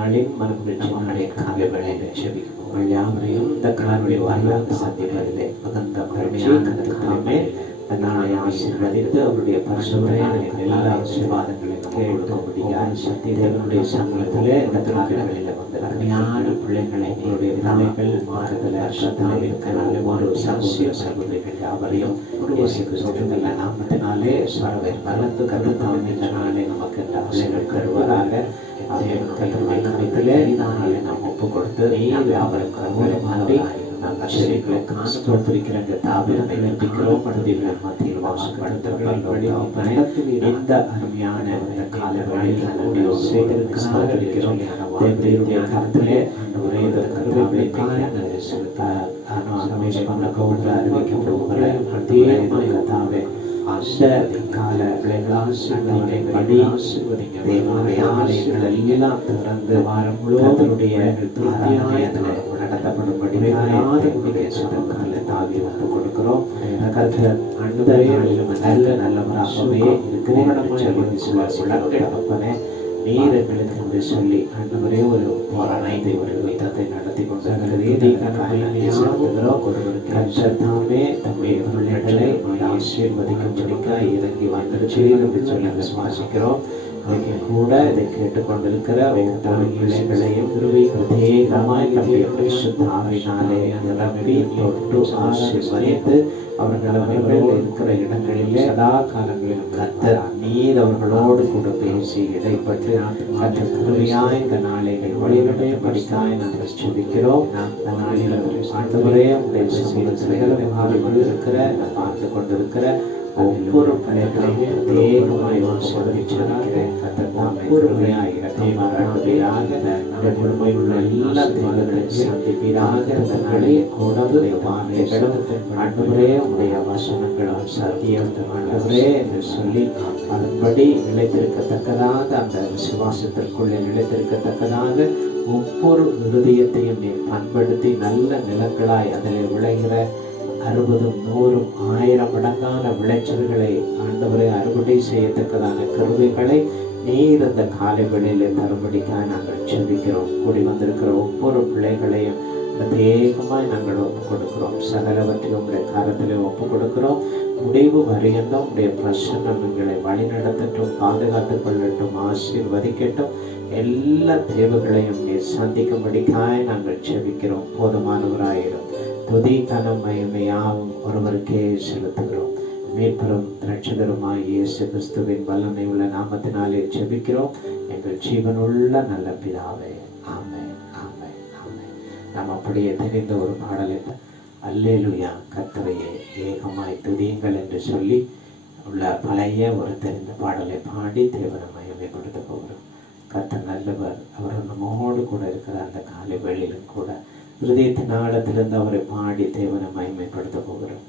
நாளின் மனப்புடைய காலைகளை ஜெபிக்கும் யாவரையும் இந்த காலையுடைய வாயிலாக சந்திப்பதிலே மிகுந்த மகிழ்ச்சியுமே நாளை ஆசீர்வதித்து அவருடைய பரிசுத்தமான எல்லா ஆசீர்வாதங்களையும் கேட்கும்படியாக தேவனுடைய சமூகத்திலே இந்த காலைகளில் வந்து அருமையான பிள்ளைகளை உங்களுடைய தலைகள் மாறுதல் அர்ஷத்தால் இருக்கிற ஒரு சகோதர சகோதரிகள் யாவரையும் இயேசு கிறிஸ்துவின் நாமத்தினாலே வரவே வளர்த்து கருத்தாம் இந்த நாளை நமக்கு இந்த ஆசைகள் கருவராக நாளை நாம் ஒப்பு கொடுத்து வியாபாரம் கருவறை மாறி நாங்கள் செடிகளை காணப்படுத்திருக்கிற தாவிரத்தை நிற்கிறோம் படுதிகளை மத்தியில் வாசப்படுத்த இந்த அருமையான கால வழியில் செய்திருக்கிறோம் தேவனுடைய கருத்திலே ஒரே கருவை அறிவிக்கப்படுகிற தாவே கால எல்லாம் திறந்து வாரம் முழுவதுடைய நடத்தப்படும்படி தாவி ஒப்பு கொடுக்கிறோம். நல்லவராகவே இருக்கிறேன் நீர் எங்களுக்கு சொல்லி அன்றுவரே ஒரு போராட்டத்தை ஒரு யுத்தத்தை நடத்தி கொண்டிருக்கிறோம். தாமே தம்முடைய பிள்ளைகளை ஆசீர்வதிக்கும்படிக்காய் இறங்கி வந்துருச்சு என்று சொல்லி விசுவாசிக்கிறோம். அதுக்கு கூட இதை கேட்டுக்கொண்டிருக்கிற ஒவ்வொரு பிள்ளைகளையும் பிரத்யேகமாய் தம்முடைய பரிசுத்த ஆவியினாலே நிரப்பி தொட்டு ஆசீர்வதித்து அவர்கள் இருக்கிற இடங்களிலே சதா காலங்களிலும் கர்த்தர் நீர் அவர்களோடு கூட பேசி இடைப்பட்டு கர்த்தர் கிருபையாய் இந்த நாளைகள் வழிநடை படிக்காய் நாங்கள் ஜெபிக்கிறோம். இந்த நாளில் ஆண்டவரே உடைய சமூகத்தில் இருக்கிற பார்த்து கொண்டிருக்கிற ஒவ்வொரு பிள்ளைகளையும் தேவமாய் பொறுமையாய் பொறுமை உள்ள எல்லா தேவர்களையும் சந்திப்பீராக இந்த நாளை கூடவே வார்த்தைகளும் ஆண்டவரே உடைய வசனங்களும் சத்தியம் ஆண்டவரே என்று சொல்லி அதன்படி நிலைத்திருக்கத்தக்கதாக அந்த விசுவாசத்திற்குள்ளே நிலைத்திருக்கத்தக்கதாக ஒவ்வொரு இருதயத்தையும் நீர் பண்படுத்தி நல்ல நிலங்களாய் அதில் விளைகிற 60, 100, 1000 மடங்கான விளைச்சல்களை ஆண்டவரை அறுவடை செய்யத்தக்கதான கருவிகளை நீர் அந்த காலை வேளையில் தரும்படிக்காக நாங்கள் ஜெபிக்கிறோம். கூடி வந்திருக்கிற ஒவ்வொரு பிள்ளைகளையும் பிரத்யேகமாய் நாங்கள் ஒப்பு கொடுக்கிறோம். சகலவற்றையும் உங்களுடைய காலத்திலே ஒப்பு கொடுக்கிறோம். முடிவு வரையந்தும் உடைய பிரசன்னம் எங்களை வழி நடத்தட்டும், பாதுகாத்துக் கொள்ளட்டும், ஆசீர்வதிக்கட்டும். எல்லா தேவைகளையும் நீர் சந்திக்கும்படிக்காய் நாங்கள் ஜெபிக்கிறோம். போதுமானவராயிரும். துதி கனம் மகிமையாவும் ஒருவருக்கே செலுத்துகிறோம். மீட்பரும் இரட்சகருமாய் இயேசு கிறிஸ்துவின் வல்லமை உள்ள நாமத்தினாலே ஜெபிக்கிறோம் எங்கள் ஜீவனுள்ள நல்ல பிதாவே. ஆமென், ஆமென், ஆமென். நாம் அப்படியே தெரிந்த ஒரு பாடலை அல்லேலூயா கர்த்தரையே ஏகமாய் துதியுங்கள் என்று சொல்லி உள்ள பழைய ஒரு தெரிந்த பாடலை பாடி தேவனை மகிமைப்படுத்த போகிறோம். கர்த்தர் நல்லவர், அவர் நம்மோடு கூட இருக்கிற அந்த காலை வேளையிலும் கூட இருதயத்தின் ஆழத்திலிருந்து அவரை பாடி தேவனை மகிமைப்படுத்த போகிறோம்.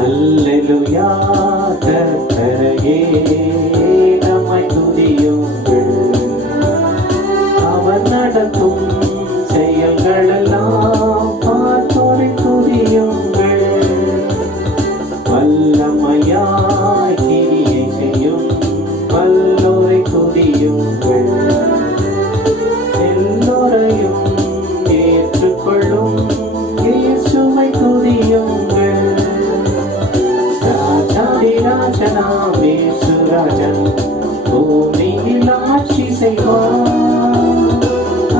அல்லேலூயா கர்த்தரையே நம்மை துதியுங்கள், அவர் நடத்தும் செயல்களெல்லாம் பார்த்தோரை துதியுங்கள். வல்லமையாய் கிரியை செய்யும் வல்லோரை துதியுங்கள். எல்லோரையும் ஏற்றுக்கொள்ளும் இயேசுவை துதியுங்கள். ராஜனாம் இயேசு ராஜன் பூமியில் ஆட்சி செய்வார்.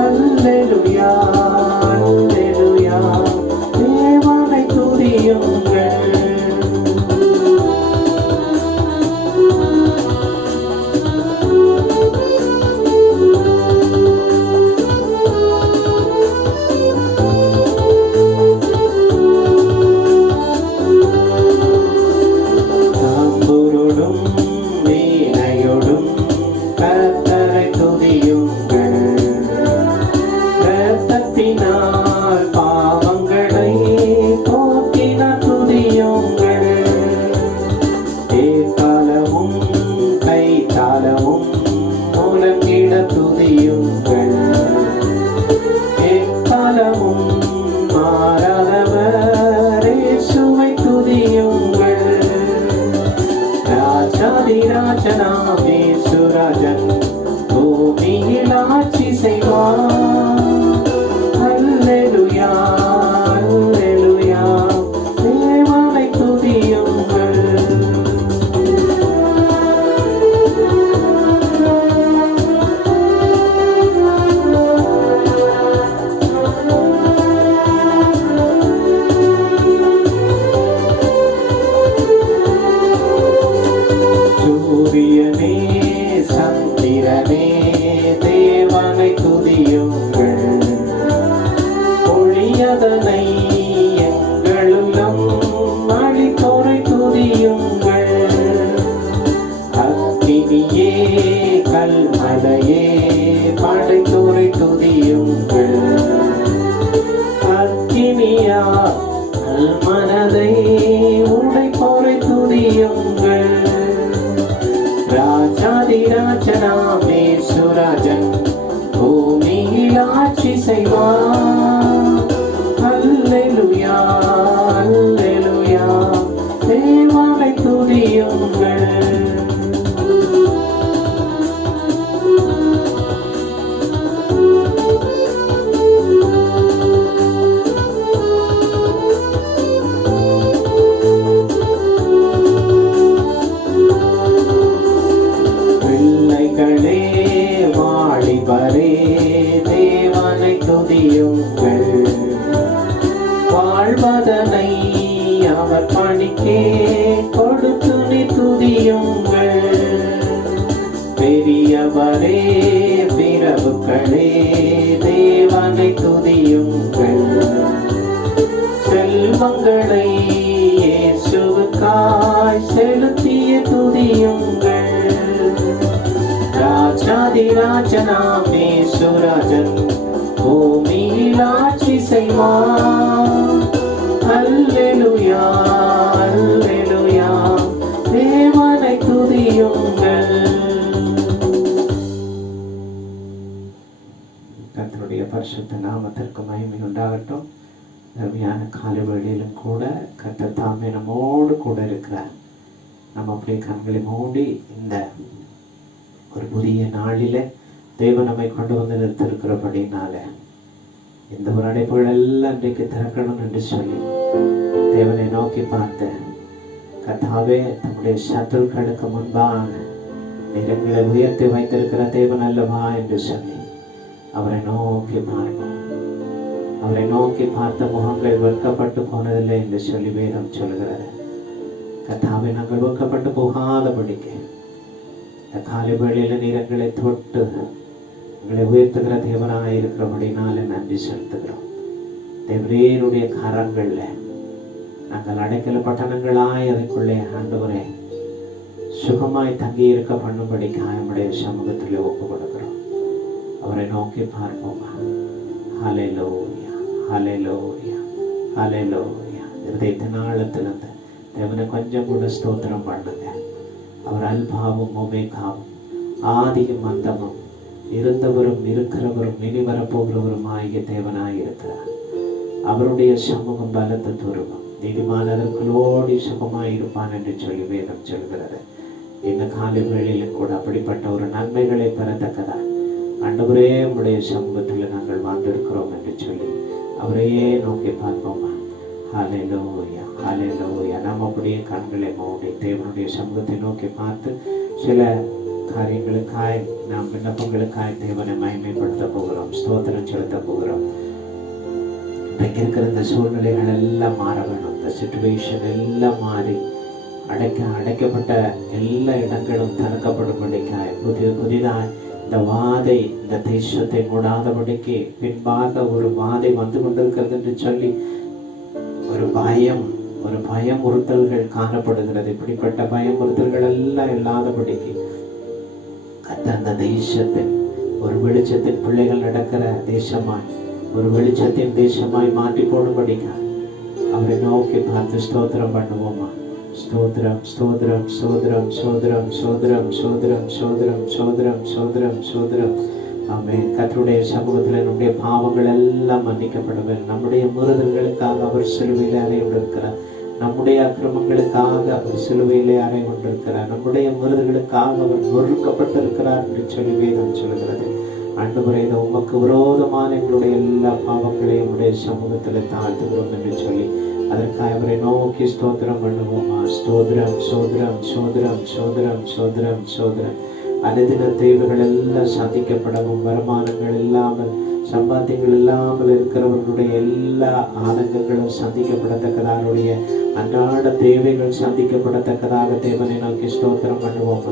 அல்லேலூயா அல்லேலூயா தேவனை துதியுங்கள். தாம்பூரோடும் வீணையோடும் கர்த்தரை துதியுங்கள். இரத்தத்தினால் பாவங்களை போக்கினார் துதியுங்கள். தேர்காலமும் கைத்தாளமும் முழங்கிட துதியுங்கள். ஆட்சி செய்வார். அல்லேலூயா அல்லேலூயா தேவனை துதியுங்கள். பிள்ளைகளே வாலிபரே தேவனை துதியுங்கள். வாழ்வதனை அவர் பணிக்கே கொடுத்து நீ துதியுங்கள். பெரியவரே பிரபுக்களே தேவனை துதியுங்கள். செல்வங்களை இயேசுவுக்காய் செலுத்திய துதியுங்கள். ராஜாதிராஜனாமே சுராஜன் பூமியில் ஆட்சி செய்வார். அல்லேலூயா அல்லேலூயா தேவனை துதியுங்கள். கர்த்தருடைய பரிசுத்த நாமத்திற்கு மகிமை உண்டாகட்டும். அருமையான காலை வேளையிலும் கூட கர்த்தர் தாமே நம்மோடு கூட இருக்கிறார். நம்ம அப்படியே கண்களை மூடி இந்த ஒரு புதிய நாளில தேவன் நம்மை கொண்டு வந்து நிறுத்திருக்கிறபடினால இந்த ஒரு அடைப்புகள் எல்லாம் இன்றைக்கு திறக்கணும் என்று சொல்லி தேவனை நோக்கி பார்த்த கர்த்தாவே தம்முடைய சத்துருக்களுக்கு முன்பாக எங்களை உயர்த்தி வைத்திருக்கிற தேவன் அல்லவா என்று சொல்லி அவரை நோக்கி பார்ப்போம். அவரை நோக்கி பார்த்த முகங்கள் வெட்கப்பட்டு போனதில்லை என்று சொல்லி வேதம் சொல்கிறது. கர்த்தாவே நாங்கள் வெட்கப்பட்டு போகாதபடிக்கு இந்த காலை வேளையில நீரங்களை தொட்டு எங்களை உயர்த்துகிற தேவனாக இருக்கிறபடினால நன்றி செலுத்துகிறோம். தேவரேனுடைய கரங்கள்ல நாங்கள் அடைக்கல பட்டணங்களாய் அதற்குள்ளே ஆண்டவரே சுகமாய் தங்கி இருக்க பண்ணும்படிக்கு நம்முடைய சமூகத்திலே ஒப்பு கொடுக்கிறோம். அவரை நோக்கி பார்ப்போமா. ஹல்லேலூயா ஹல்லேலூயா ஹல்லேலூயா. இருதயத்தின் ஆழத்திலிருந்து தேவனை கொஞ்சம் கூட ஸ்தோத்திரம் பண்ணுங்க. அவர் அல்பாவும் ஒமேகாவும் ஆதியும் அந்தமும் இருந்தவரும் இருக்கிறவரும் இனி வரப்போகிறவரும் ஆகிய தேவனாய் இருக்கிறார். அவருடைய சமூகம் பலத்த துருவம் நீதிமான் அதற்குள்ளோடி சுகமாய் இருப்பான் என்று சொல்லி வேதம் சொல்கிறது. இந்த காலை வேளையிலும் கூட அப்படிப்பட்ட ஒரு நன்மைகளை பெறத்தக்கதா ஆண்டவரே உடைய சமூகத்தில் நாங்கள் வாழ்ந்திருக்கிறோம் என்று சொல்லி அவரையே நோக்கி பார்ப்போமா. ஹல்லேலூயா ஹல்லேலூயா. நாம் அப்படியே கண்களை மூடி தேவனுடைய சமூகத்தை நோக்கி பார்த்து சில காரியங்களுக்காய் நாம் விண்ணப்பங்களுக்காய் தேவனை மகிமைப்படுத்த போகிறோம். ஸ்தோத்திரம் செலுத்த போகிறோம். இன்றைக்கு இருக்கிற இந்த சூழ்நிலைகள் எல்லாம் மாற வேணும். இந்த சிச்சுவேஷன் எல்லாம் மாறி அடைக்கப்பட்ட எல்லா இடங்களும் திறக்கப்படும்படிக்காய் புதிதாய் இந்த வாதை இந்த தேசத்தை மூடாதபடிக்கு பின்பாக ஒரு வாதை வந்து கொண்டிருக்கிறது என்று சொல்லி ஒரு பயமுறுத்தல்கள் காணப்படுகிறது. இப்படிப்பட்ட பயமுறுத்தல்கள் எல்லாம் இல்லாதபடிக்கு அந்த தேசத்தில் ஒரு வெளிச்சத்தின் பிள்ளைகள் நடக்கிற தேசமாய் ஒரு வெளிச்சத்தின் தேசமாய் மாற்றி போடும்படிக்கா அவரை நோக்கி பார்த்து ஸ்தோத்திரம் பண்ணுவோமா. ஸ்தோத்திரம் ஸ்தோத்திரம் ஸ்தோத்திரம் ஸ்தோத்திரம் ஸ்தோத்திரம் ஸ்தோத்திரம் ஸ்தோத்திரம் ஸ்தோத்திரம் ஸ்தோத்திரம் ஸ்தோத்திரம். ஆமென். கர்த்தருடைய சமூகத்தில் நம்முடைய பாவங்கள் எல்லாம் மன்னிக்கப்படவேன். நம்முடைய மீறுதல்களுக்காக அவர் சிலுவையிலே அறையப்பட்டிருக்கிறார். நம்முடைய அக்கிரமங்களுக்காக அவர் சிலுவையிலே அறையப்பட்டிருக்கிறார். நம்முடைய மீறுதல்களுக்காக அவர் நொறுக்கப்பட்டிருக்கிறார் என்று சொல்லி வேதம் சொல்கிறது. ஆண்டவரே உமக்கு விரோதமான எங்களுடைய எல்லா பாவங்களையும் உடைய சமூகத்தில் தாழ்த்துகிறோம் என்று சொல்லி அதற்காக அவரை நோக்கி ஸ்தோத்திரம் பண்ணுவோமா. ஸ்தோத்திரம் சோதரம் சோதரம் சோதரம் சோதரம் சோதரம். அனுதின தேவைகள் எல்லாம் சந்திக்கப்படவும் வருமானங்கள் இல்லாமல் சம்பாத்தியங்கள் இல்லாமல் இருக்கிறவர்களுடைய எல்லா ஆதங்கங்களும் சந்திக்கப்படத்தக்கதாருடைய அன்றாட தேவைகள் சந்திக்கப்படத்தக்கதாக தேவனை நோக்கி ஸ்தோத்திரம் பண்ணுவோம்.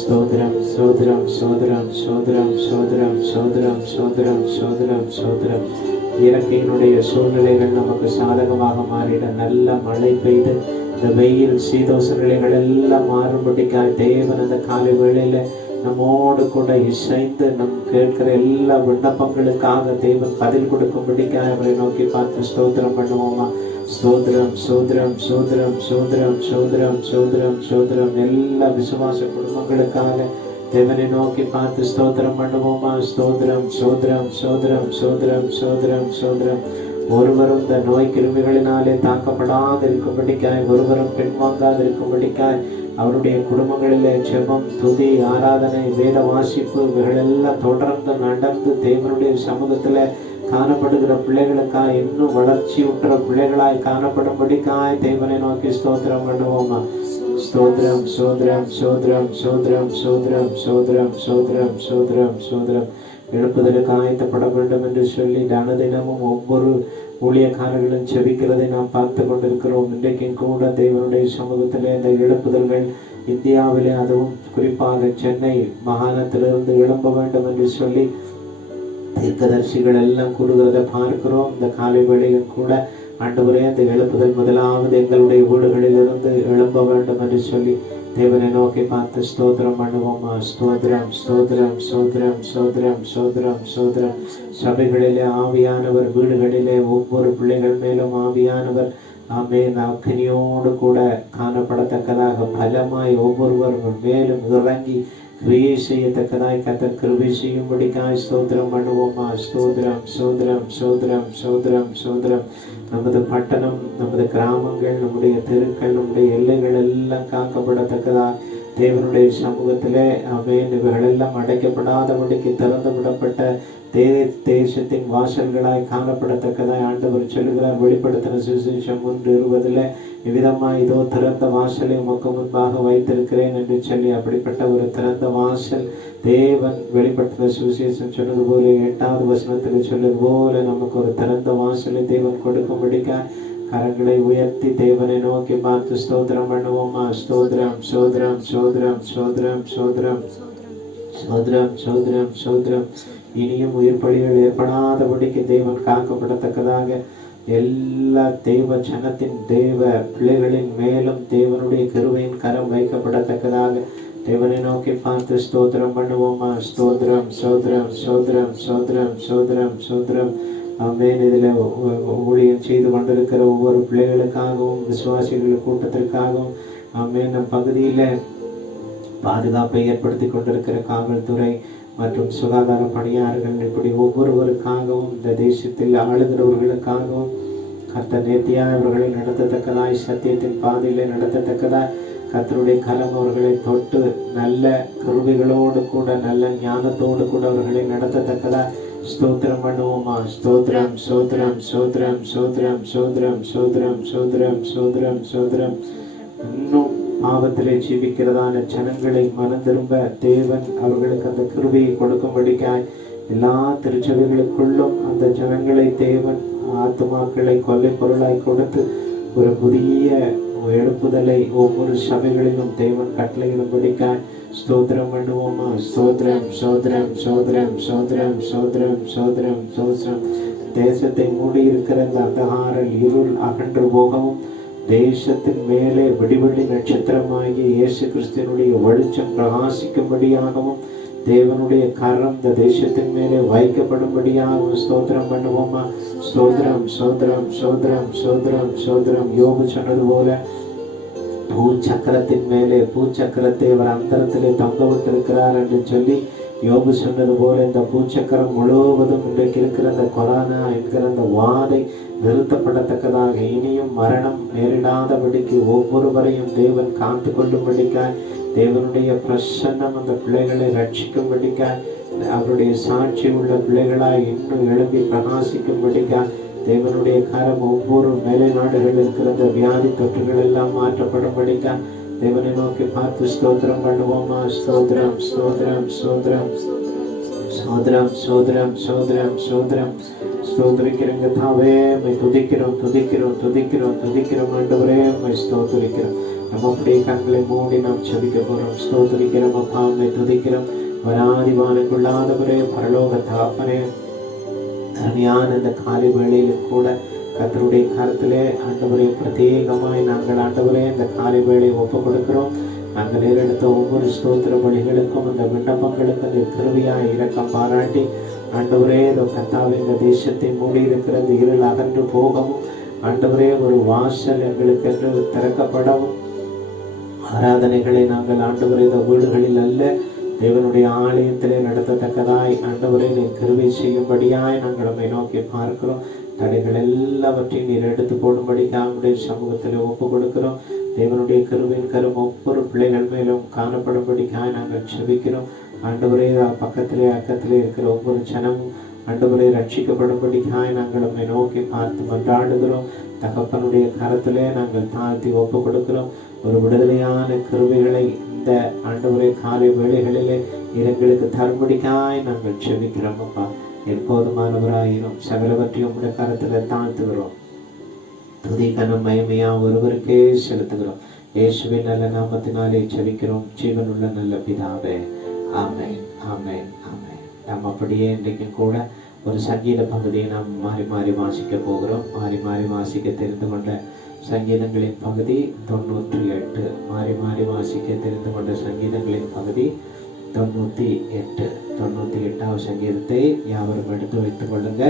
ஸ்தோத்திரம் சோதரம் சோதரம் சோதரம் சோதரம் சோதரம் சோதரம் சோதரம் சோதரம். இயற்கையினுடைய சூழ்நிலைகள் நமக்கு சாதகமாக மாறிட நல்ல மழை பெய்து இந்த வெயில் சீதோச நிலைகள் எல்லாம் மாறும்படிக்காக தேவன் அந்த காலை வேளையில நம்மோடு கூட இசைந்து நம் கேட்கிற எல்லா விண்ணப்பங்களுக்காக தேவன் பதில் கொடுக்கும்படிக்காக அவரை நோக்கி பார்த்து ஸ்தோத்திரம் பண்ணுவோமா. ஸ்தோத்திரம் சோதரம் சோதரம் சோதரம் சோதரம் சோதரம் சோதரம். எல்லா விசுவாச குடும்பங்களுக்காக தேவனை நோக்கி பார்த்து ஸ்தோத்திரம் பண்ணுவோமா? ஸ்தோத்திரம், சோதரம், சோதரம், சோதரம், சோதரம், சோதரம். ஒருவரும் இந்த நோய் கிருமிகளினாலே தாக்கப்படாதிருக்கும்படிக்காய், ஒருவரும் பின்வாங்காதிருக்கும்படிக்காய், அவருடைய குடும்பங்களிலே ஜெபம், துதி, ஆராதனை, வேத வாசிப்பு இவைகளெல்லாம் தொடர்ந்து நடந்து தேவனுடைய சமூகத்துல காணப்படுகிற பிள்ளைகளுக்காய், இன்னும் வளர்ச்சியுற்ற பிள்ளைகளாய் காணப்படும்படிக்காய் தேவனை நோக்கி ஸ்தோத்திரம் பண்ணுவோமா? ஸ்தோத்திரம், சோதரம், சோதரம், சோதரம், சோதரம், சோதரம், சோதரம், சோதரம், சோதரம். எழுப்புதலுக்கு ஆயத்தப்பட வேண்டும் என்று சொல்லி அனுதினமும் ஒவ்வொரு ஊழியக்காரர்களும் செபிக்கிறதை நாம் பார்த்து கொண்டிருக்கிறோம். இன்றைக்கும் கூட தேவனுடைய சமூகத்திலே இந்த எழுப்புதல்கள் இந்தியாவிலே, அதுவும் குறிப்பாக சென்னை மாகாணத்திலிருந்து எழும்ப வேண்டும் என்று சொல்லி தீர்க்கதரிசிகள் எல்லாம் கூடுகிறத பார்க்கிறோம். இந்த காலை வேளையில் கூட ஆண்டவரே, இந்த எழுப்புதல் முதலாவது எங்களுடைய வீடுகளில் இருந்து எழும்ப வேண்டும் என்று சொல்லி தேவனை நோக்கி பார்த்து ஸ்தோத்திரம் பண்ணுவோமா? ஸ்தோத்திரம், ஸ்தோத்திரம், ஸ்தோத்திரம், ஸ்தோத்திரம், ஸ்தோத்திரம், ஸ்தோத்திரம். சபைகளிலே ஆவியானவர், வீடுகளிலே ஒவ்வொரு பிள்ளைகள் மேலும் ஆவியானவர் ஆமென் அக்கினியோடு கூட காணப்படத்தக்கதாக பலமாய் ஒவ்வொருவர் மேலும் இறங்கி கிரியை செய்யத்தக்கதாய் கர்த்தர் கிருபை செய்யும்படிக்காய் ஸ்தோத்திரம் பண்ணுவோமா? ஸ்தோத்திரம், ஸ்தோத்திரம், ஸ்தோத்திரம், ஸ்தோத்திரம், ஸ்தோத்திரம். நமது பட்டணம், நமது கிராமங்கள், நம்முடைய தெருக்கள், நம்முடைய எல்லைகள் எல்லாம் காக்கப்படத்தக்கதா தேவனுடைய சமூகத்திலே ஆமென் இவைகள் எல்லாம் அடைக்கப்படாதபடிக்கு திறந்து விடப்பட்ட தேசத்தின் வாசல்களாய் காணப்படத்தக்கதாய் ஆண்டவர் சொல்லுகிறார். வெளிப்படுத்தின சுவிசேஷம் 1:20 இவ்விதமாய் இதோ திறந்த வாசலை உமக்கு முன்பாக வைத்திருக்கிறேன் என்று சொல்லி, அப்படிப்பட்ட ஒரு திறந்த வாசல் தேவன் வெளிப்படுத்தின சுவிசேஷம் சொன்னது போல 8வது வசனத்தில் சொல்வது போல நமக்கு ஒரு திறந்த வாசலை தேவன் கொடுக்கும்படிக்க கரங்களை உயர்த்தி தேவனை நோக்கி பார்த்து ஸ்தோத்திரம் பண்ணுவோமா? ஸ்தோத்திரம், சோதரம், சோதரம், சோதரம், சோதரம், சோதரம், சோதரம், சோதரம். இனியும் உயிர் பலிகள் ஏற்படாதபடிக்கு தேவன் காக்கப்படத்தக்கதாக எல்லா தேவ ஜனத்தின் தேவ பிள்ளைகளின் மேலும் தேவனுடைய கிருபையின் கரம் வைக்கப்படத்தக்கதாக தேவனை நோக்கி பார்த்து ஸ்தோத்திரம் பண்ணுவோமா? ஸ்தோத்திரம், சோதரம், சோதரம், சோதரம், சோதரம், சோதரம். ஆமென். இதில் ஊழியம் செய்து கொண்டிருக்கிற ஒவ்வொரு பிள்ளைகளுக்காகவும், விசுவாசிகள் கூட்டத்திற்காகவும், ஆமென், நம் பகுதியில் பாதுகாப்பை ஏற்படுத்தி கொண்டிருக்கிற காவல்துறை மற்றும் சுகாதார பணியாளர்கள், இப்படி ஒவ்வொருவருக்காகவும், இந்த தேசத்தில் ஆளுகிறவர்களுக்காகவும் கர்த்தர் நேர்த்தியாய் அவர்களை நடத்தத்தக்கதாய், சத்தியத்தின் பாதையிலே நடத்தத்தக்கதாய் கர்த்தருடைய கரம் அவர்களை தொட்டு நல்ல கிருபைகளோடு கூட நல்ல ஞானத்தோடு கூட அவர்களை நடத்தத்தக்கதாய் ஸ்தோத்திரம் பண்ணுவோமா? ஸ்தோத்திரம், சோதரம், சோதரம், சோதரம், சோதரம், சோதரம், சோதரம், சோதரம், சோதரம். இன்னும் பாவத்திலே ஜீவிக்கிறதான ஜனங்களை மனம் திரும்ப தேவன் அவர்களுக்கு அந்த கிருபையை கொடுக்கும்படிக்காய் எல்லா திருச்சபைகளுக்குள்ளும் அந்த ஜனங்களை தேவன் ஆத்துமாக்களை கொள்ளை பொருளாய் கொடுத்து ஒரு புதிய எழுப்புதலை ஒவ்வொரு சபைகளிலும் தேவன் கட்டளையிடும்படிக்காய் ஸ்தோத்திரம் பண்ணுவோமா? ஸ்தோத்திரம், சோதரம், சோதரம், சோதரம், சோதரம், சோதரம், சோதரம். தேசத்தை மூடியிருக்கிற அந்த அந்தகார இருள் அகன்று போகவும், தேசத்தின் மேலே விடிவெள்ளி நட்சத்திரமாகிய இயேசு கிறிஸ்துவினுடைய வெளிச்சம் பிரகாசிக்கும்படியாகவும் தேவனுடைய கரம் இந்த தேசத்தின் மேலே வைக்கப்படும்படியாகவும் ஸ்தோத்திரம் பண்ணுவோமா? ஸ்தோத்திரம், சோதரம், சோதரம், சோதரம், சோதரம். யோபு சொன்னது போல பூச்சக்கரத்தின் மேலே பூச்சக்கரத்தை அவர் அந்தரத்திலே தொங்க விட்டிருக்கிறார் என்று சொல்லி யோபு சொன்னது போல இந்த பூச்சக்கரம் முழுவதும் இன்றைக்கு இருக்கிற அந்த கொரோனா என்கிற அந்த வாதை நிறுத்தப்படத்தக்கதாக, இனியும் மரணம் நேரிடாதபடிக்கு ஒவ்வொருவரையும் தேவன் காத்து கொள்ளும்படிக்காய், தேவனுடைய பிரசன்னம் அந்த பிள்ளைகளை ரட்சிக்கும்படிக்காய், அவருடைய சாட்சி உள்ள பிள்ளைகளாய் இன்னும் எழுப்பி பிரகாசிக்கும்படிக்காய் தேவனுடைய கரம் ஒவ்வொரு மேலை நாடுகளில் இருக்கிற அந்த வியாதி தொற்றுகள் எல்லாம் மாற்றப்படும்படிக்காய் தேவனை நோக்கி பார்த்து ஸ்தோத்திரம் பண்ணுவோமா? ஸ்தோத்திரம், ஸ்தோத்திரம், ஸ்தோத்திரம், சோதரம், சோதரம், சோதரம், சோதரம். ஸ்தோத்திரிக்கிறோங்க தாவே, உம்மை துதிக்கிறோம், துதிக்கிறோம், துதிக்கிறோம், துதிக்கிறோம் ஆண்டவரே, உம்மை ஸ்தோத்திரிக்கிறோம். நம்ம அப்படியே கண்களை மூடி நாம் செபிக்க போறோம். ஸ்தோத்திரிக்கிறோம் அப்பா, உம்மை துதிக்கிறோம். வராதிவானுக்குள்ளாதவரே, பரலோக தகப்பனே, அருமையான இந்த காலை வேளையிலும் கூட கர்த்தருடைய கருத்திலே ஆண்டவரே பிரத்யேகமாய் நாங்கள் ஆண்டவரே இந்த காலை வேளையை ஒப்புக் கொடுக்கிறோம். நாங்கள் ஏறெடுத்த ஒவ்வொரு ஸ்தோத்திர பலிகளுக்கும் அந்த விண்ணப்பங்களுக்கு அந்த கிருபையாய் இரக்கம் பாராட்டி ஆண்டவரே இந்த கர்த்தாவே இந்த தேசத்தை மூடி இருக்கிற இந்த இருள் அகன்று போகவும் ஆண்டவரே ஒரு வாசல் எங்களுக்கு என்று திறக்கப்படவும் ஆராதனைகளை நாங்கள் ஆண்டவரே இந்த வீடுகளில் அல்ல தேவனுடைய ஆலயத்திலே நடத்தத்தக்கதாய் ஆண்டவரே நீர் கிருபை செய்யும்படியாய் நாங்கள் நம்மை நோக்கி பார்க்கிறோம். தடைகள் எல்லாவற்றையும் நீர் எடுத்து போடும்படி நம்முடைய சமூகத்தில் ஒப்பு கொடுக்கிறோம். தேவனுடைய கிருபையின் கரும் ஒவ்வொரு பிள்ளைகள் மேலும் காணப்படும்படிக்காய் நாங்கள் செபிக்கிறோம். ஆண்டவரே பக்கத்திலே அக்கத்திலே இருக்கிற ஒவ்வொரு ஜனமும் ஆண்டவரை ரட்சிக்கப்படும்படிக்காய் நாங்கள் நம்மை நோக்கி பார்த்து மன்றாடுகிறோம். தகப்பனுடைய கரத்திலே நாங்கள் தாழ்த்தி ஒப்பு கொடுக்கிறோம். ஒரு விடுதலையான கிருபைகளை இந்த ஆண்டவரை காலை வேளைகளிலே எங்களுக்கு தரும்படிக்காய் நாங்கள் செபிக்கிறோம். அப்பா எப்போதுமானவராயிரும் சகலவற்றையும் உடைய கரத்தில் தாழ்த்துகிறோம். துதி கனம் மகிமையா ஒருவருக்கே செலுத்துகிறோம். இயேசுவின் நல்ல நாமத்தினாலே செபிக்கிறோம் ஜீவனுள்ள நல்ல பிதாவே. ஆமென், ஆமென், ஆமென். நாம் அப்படியே இன்றைக்கும் கூட ஒரு சங்கீத பகுதியை நாம் மாறி மாறி வாசிக்க போகிறோம். மாறி மாறி வாசிக்க தெரிந்து கொண்ட சங்கீதங்களின் பகுதி 98. மாறி மாறி வாசிக்க தெரிந்து கொண்ட சங்கீதங்களின் பகுதி 98. 98வது சங்கீதத்தை யாவரும் எடுத்து வைத்துக் கொள்ளுங்க.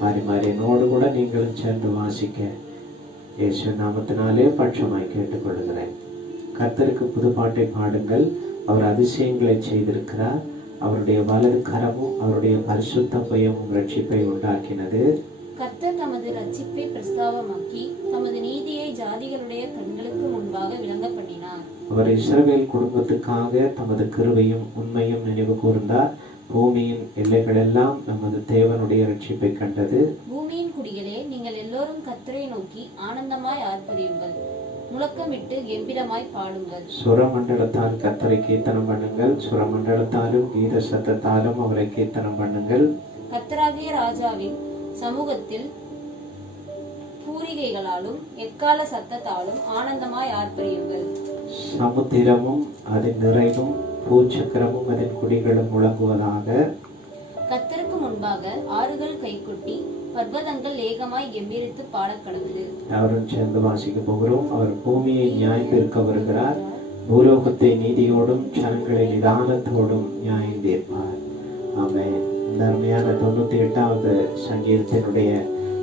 மாறி மாறி என்னோடு கூட நீங்களும் சேர்ந்து வாசிக்க இயேசு நாமத்தினாலே பட்சமாய் கேட்டுக்கொள்கிறேன். கர்த்தருக்கு புது பாட்டை பாடுங்கள், அவர் அதிசயங்களை செய்திருக்கிறார். அவருடைய வலது கரமும் அவருடைய பரிசுத்த பயமும் ரட்சிப்பை உண்டாக்கினது. கர்த்தர் தமது ரட்சிப்பை பிரஸ்தாபமாக்கி தமது நீதியை ஜாதிகளுடைய கண்களுக்கு முன்பாக விளங்க பண்ணினார். அவர் இஸ்ரவேல் குடும்பத்துக்காக தமது கிருபையும் உண்மையும் நினைவு கூர்ந்தார். பூமியின் எல்லைகள் எல்லாம் நமது தேவனுடைய ரட்சிப்பை கண்டது. பூமியின் குடிகளே, நீங்கள் எல்லோரும் கர்த்தரை நோக்கி ஆனந்தமாய் ஆர்ப்பரியுங்கள், முழக்கமிட்டு கெம்பீரமாய் பாடுங்கள். சுரமண்டலத்தால் கர்த்தரை கீர்த்தனம் பண்ணுங்கள், சுரமண்டலத்தாலும் கீத சத்தத்தாலும் அவரை கீர்த்தனம் பண்ணுங்கள். கர்த்தராகிய ராஜாவின் சமூகத்தில் பூரிகைகளாலும் எக்கால சத்தத்தாலும் ஆனந்தமாய் ஆர்ப்பரியுங்கள். சமுத்திரமும் அதன் நிறைவும் பூச்சக்கரமும் அதன் குடிகளும் முழங்குவதாக. கர்த்தருக்கு முன்பாக ஆறுகள் கைகொட்டி பர்வதங்கள் ஏகமாய் கெம்பீரித்து பாடக்கடவுது. அவரும் சேர்ந்து வாசிக்க போகிறோம். அவர் பூமியை நியாயந்திருக்க வருகிறார், பூலோகத்தை நீதியோடும் ஜனங்களை நிதானத்தோடும் நியாயந்தீர்ப்பார். ஆமென். இந்த அருமையான 98வது சங்கீதத்தினுடைய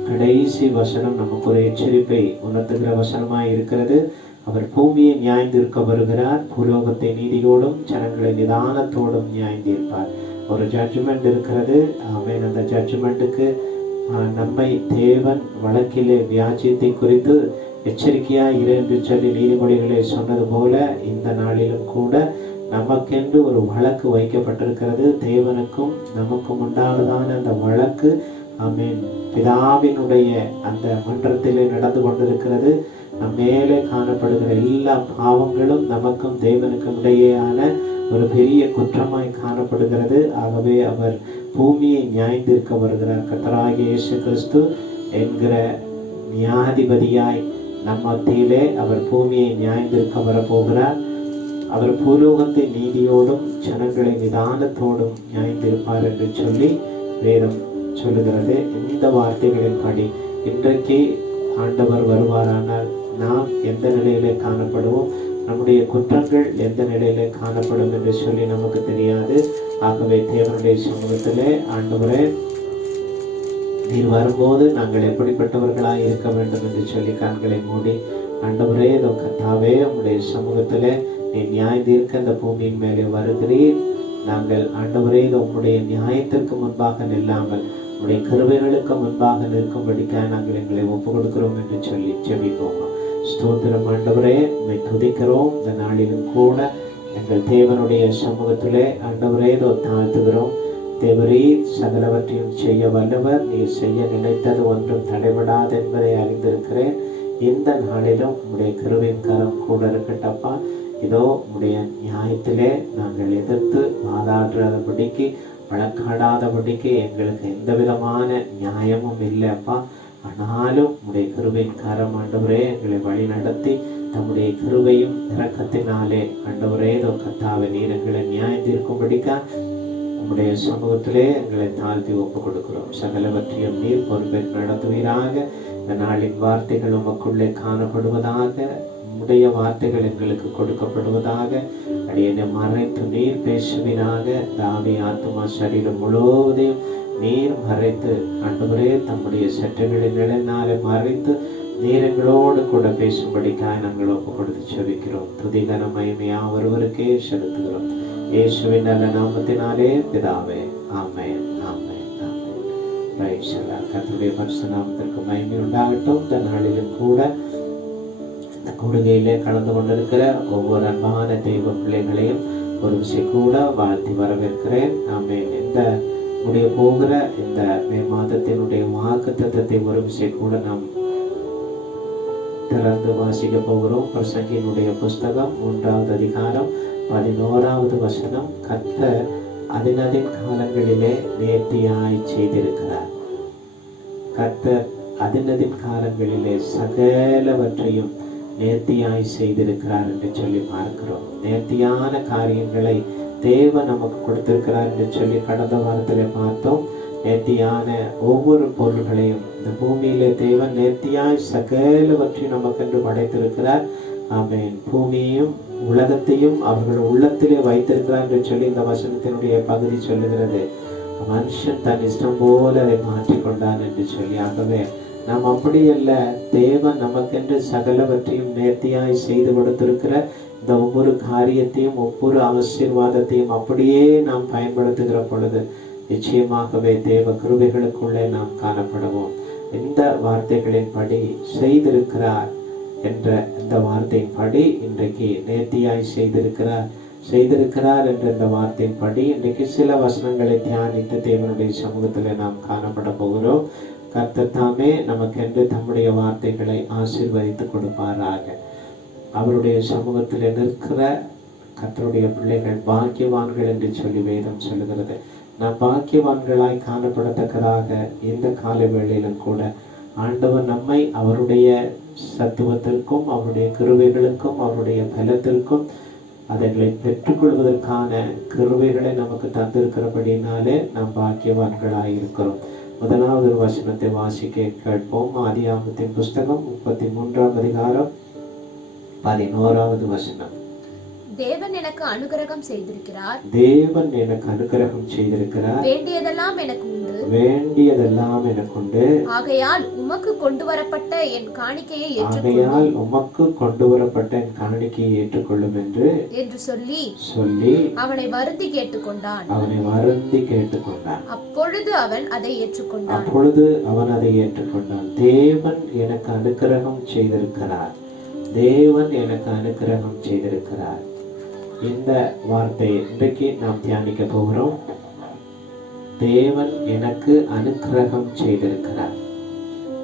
கடைசி வசனம் நமக்கு ஒரு எச்சரிப்பை உணர்த்துகிற வசனமாய் இருக்கிறது. அவர் பூமியை நியாயந்திருக்க வருகிறார், பூலோகத்தை நீதியோடும் ஜனங்களை நிதானத்தோடும் நியாயந்தீர்ப்பார். ஒரு ஜட்ஜ்மெண்ட் இருக்கிறது. ஆமென். அந்த ஜட்ஜ்மெண்ட்டுக்கு நம்மை தேவன் வழக்கிலே வியாஜ்யத்தை குறித்து எச்சரிக்கையாய் இரு என்று சொல்லி நீதிமொழிகளை சொன்னது போல இந்த நாளிலும் கூட நமக்கென்று ஒரு வழக்கு வைக்கப்பட்டிருக்கிறது. தேவனுக்கும் நமக்கும் உண்டானதான அந்த வழக்கு ஆமென் பிதாவினுடைய அந்த மன்றத்திலே நடந்து கொண்டிருக்கிறது. நம் மேலே காணப்படுகிற எல்லா பாவங்களும் நமக்கும் தேவனுக்கும் இடையேயான ஒரு பெரிய குற்றமாய் காணப்படுகிறது. ஆகவே அவர் பூமியை நியாயந்திருக்க வருகிறார். கர்த்தராகிய இயேசு கிறிஸ்து என்கிற நியாயாதிபதியாய் நம் மத்தியிலே அவர் பூமியை நியாயந்திருக்க வரப்போகிறார். அவர் பூலோகத்தை நீதியோடும் ஜனங்களை நிதானத்தோடும் நியாயந்திருப்பார் என்று சொல்லி வேதம் சொல்லுகிறது. இந்த வார்த்தைகளின் படி இன்றைக்கு ஆண்டவர் வருவாரானால் நாம் எந்த நிலையிலே காணப்படுவோம், நம்முடைய குற்றங்கள் எந்த நிலையிலே காணப்படும் என்று சொல்லி நமக்கு தெரியாது. ஆகவே தேவனுடைய சமூகத்திலே ஆண்டவரே நீர் வரும்போது நாங்கள் எப்படிப்பட்டவர்களாய் இருக்க வேண்டும் என்று சொல்லி கண்களை மூடி ஆண்டவரே கர்த்தாவே உம்முடைய சமூகத்திலே நீ நியாயந்தீர்க்க இந்த பூமியின் மேலே வருகிறீர். நாங்கள் ஆண்டவரே உம்முடைய நியாயத்திற்கு முன்பாக நில்லாமல் உம்முடைய கிருபைகளுக்கு முன்பாக நிற்கும்படிக்காக நாங்கள் எங்களை ஒப்பு கொடுக்கிறோம் என்று சொல்லி ஜெபிப்போம். ஸ்தோத்திரம் ஆண்டவரே, உம்மை துதிக்கிறோம். இந்த நாளிலும் கூட எங்கள் தேவனுடைய சமூகத்திலே ஆண்டவரே தாழ்த்துகிறோம். தேவரீர் சகலவற்றையும் செய்ய வல்லவர், நீர் செய்ய நினைத்தது ஒன்றும் தடைபடாது என்பதை அறிந்திருக்கிறேன். இந்த நாளிலும் உம்முடைய கிருபையின் கரம் கூட இருக்கட்டப்பா. இதோ உம்முடைய நியாயத்திலே நாங்கள் எதிர்த்து வாதாடுறபடிக்கு வழக்காடாதபடிக்கு எங்களுக்கு எந்த விதமான நியாயமும் இல்லை அப்பா. ஆனாலும் உம்முடைய கிருபையின் கரம் ஆண்டவரே எங்களை வழி நடத்தி தம்முடைய கிருபையும் இரக்கத்தினாலே ஆண்டவரே கர்த்தாவே நீர் எங்களை நியாயந்தீர்க்கும்படிக்கா உம்முடைய சமூகத்திலே எங்களை தாழ்த்தி ஒப்பு கொடுக்கிறோம். சகலவற்றையும் நீர் பொறுப்பேற்று நடத்துவீராக. இந்த நாளின் வார்த்தைகள் உமக்குள்ளே காணப்படுவதாக, உம்முடைய வார்த்தைகள் எங்களுக்கு கொடுக்கப்படுவதாக. அடியனை மறைத்து நீர் பேசுவீராக. தாவி ஆத்மா சரீரம் முழுவதையும் நீர் மறைத்து ஆண்டவரே தம்முடைய சட்டங்களின் நிலையினாலே மறைத்து நீர் எங்களோடு கூட பேசும்படிக்காக நாங்கள் ஒப்பு கொடுத்து செபிக்கிறோம். துதிகன மகிமையா ஒருவருக்கே செலுத்துகிறோம். இயேசுவின் நல்ல நாமத்தினாலே பிதாவே, ஆமென், ஆமென், ஆமென். Praise the Lord. கர்த்தருடைய பரிசுத்த நாமத்திற்கு மகிமை உண்டாகட்டும். இந்த நாளிலும் கூட இந்த கூடுகையிலே கலந்து கொண்டிருக்கிற ஒவ்வொரு அன்பான தெய்வ பிள்ளைகளையும் ஒரு விஷயம் கூட வாழ்த்தி வரவேற்கிறேன். ஆமென். இந்த முடிய போகிற இந்த மே மாதத்தினுடைய வாக்குத்தத்தத்தை ஒரு விஷயம் கூட நாம் திறந்து வாசிக்க போகிறோம். பிரசங்கியினுடைய புஸ்தகம் 3வது அதிகாரம் 11வது வசனம். கர்த்தர் அதினதின் காலங்களிலே நேர்த்தியாய் செய்திருக்கிறார். கர்த்தர் அதினதின் காலங்களிலே சகலவற்றையும் நேர்த்தியாய் செய்திருக்கிறார் என்று சொல்லி பார்க்கிறோம். நேர்த்தியான காரியங்களை தேவன் நமக்கு கொடுத்திருக்கிறார் என்று சொல்லி கடந்த வாரத்திலே பார்த்தோம். நேர்த்தியான ஒவ்வொரு பொருள்களையும் இந்த பூமியிலே தேவன் நேர்த்தியாய் சகலவற்றையும் நமக்கென்று படைத்திருக்கிறார். ஆமென். பூமியையும் உலகத்தையும் அவர்கள் உள்ளத்திலே வைத்திருக்கிறார் என்று சொல்லி இந்த வசனத்தினுடைய பகுதி சொல்லுகிறது. மனுஷன் தன் இஷ்டம் போல அதை மாற்றிக்கொண்டான் என்று சொல்லி. ஆகவே நாம் அப்படி அல்ல, தேவன் நமக்கென்று சகலவற்றையும் நேர்த்தியாய் செய்து கொடுத்திருக்கிற இந்த ஒவ்வொரு காரியத்தையும் ஒவ்வொரு ஆசீர்வாதத்தையும் அப்படியே நாம் பயன்படுத்துகிற பொழுது நிச்சயமாகவே தேவ கிருபைகளுக்குள்ளே நாம் காணப்படுவோம். இந்த வார்த்தைகளின் படி செய்திருக்கிறார் என்ற இந்த வார்த்தையின் படி இன்றைக்கு நேர்த்தியாய் செய்திருக்கிறார் என்ற இந்த வார்த்தையின் படி இன்றைக்கு சில வசனங்களை தியானித்து தேவனுடைய சமூகத்தில் நாம் காணப்பட போகிறோம். கர்த்தர் தாமே நமக்கென்று தம்முடைய வார்த்தைகளை ஆசீர்வதித்து கொடுப்பாராக. அவருடைய சமூகத்தில் நிற்கிற கர்த்தருடைய பிள்ளைகள் பாக்கியவான்கள் என்று சொல்லி வேதம் சொல்லுகிறது. நாம் பாக்கியவான்களாய் காணப்படத்தக்கதாக இந்த கால வேளையிலும் கூட ஆண்டவர் நம்மை அவருடைய சத்துவத்திற்கும் அவருடைய கிருபைகளுக்கும் அவருடைய பலத்திற்கும் அதைகளை பெற்றுக்கொள்வதற்கான கிருபைகளை நமக்கு தந்திருக்கிறபடினாலே நாம் பாக்கியவான்களாய் இருக்கிறோம். முதலாவது ஒரு வசனத்தை வாசிக்க கேட்போம். ஆதியாகமத்தின் புஸ்தகம் 33ஆம் அதிகாரம் 11வது வசனம். தேவன் எனக்கு அனுக்கிரகம் செய்திருக்கிறார். தேவன் எனக்கு அனுக்கிரகம் செய்திருக்கிறார். வேண்டியதெல்லாம் எனக்கு உண்டு. வேண்டியதெல்லாம் எனக்கு உண்டு. ஆகையால் உமக்கு கொண்டு வரப்பட்ட என் காணிக்கையை ஏற்றுக்கொள்ளும் என்று சொல்லி அவனை வருந்தி கேட்டுக்கொண்டான். அப்பொழுது அவன் அதை ஏற்றுக்கொண்டான். தேவன் எனக்கு அனுக்கிரகம் செய்திருக்கிறார். இந்த வார்த்தையை இன்றைக்கு நாம் தியானிக்க போகிறோம். தேவன் எனக்கு அனுக்கிரகம் செய்திருக்கிறார்.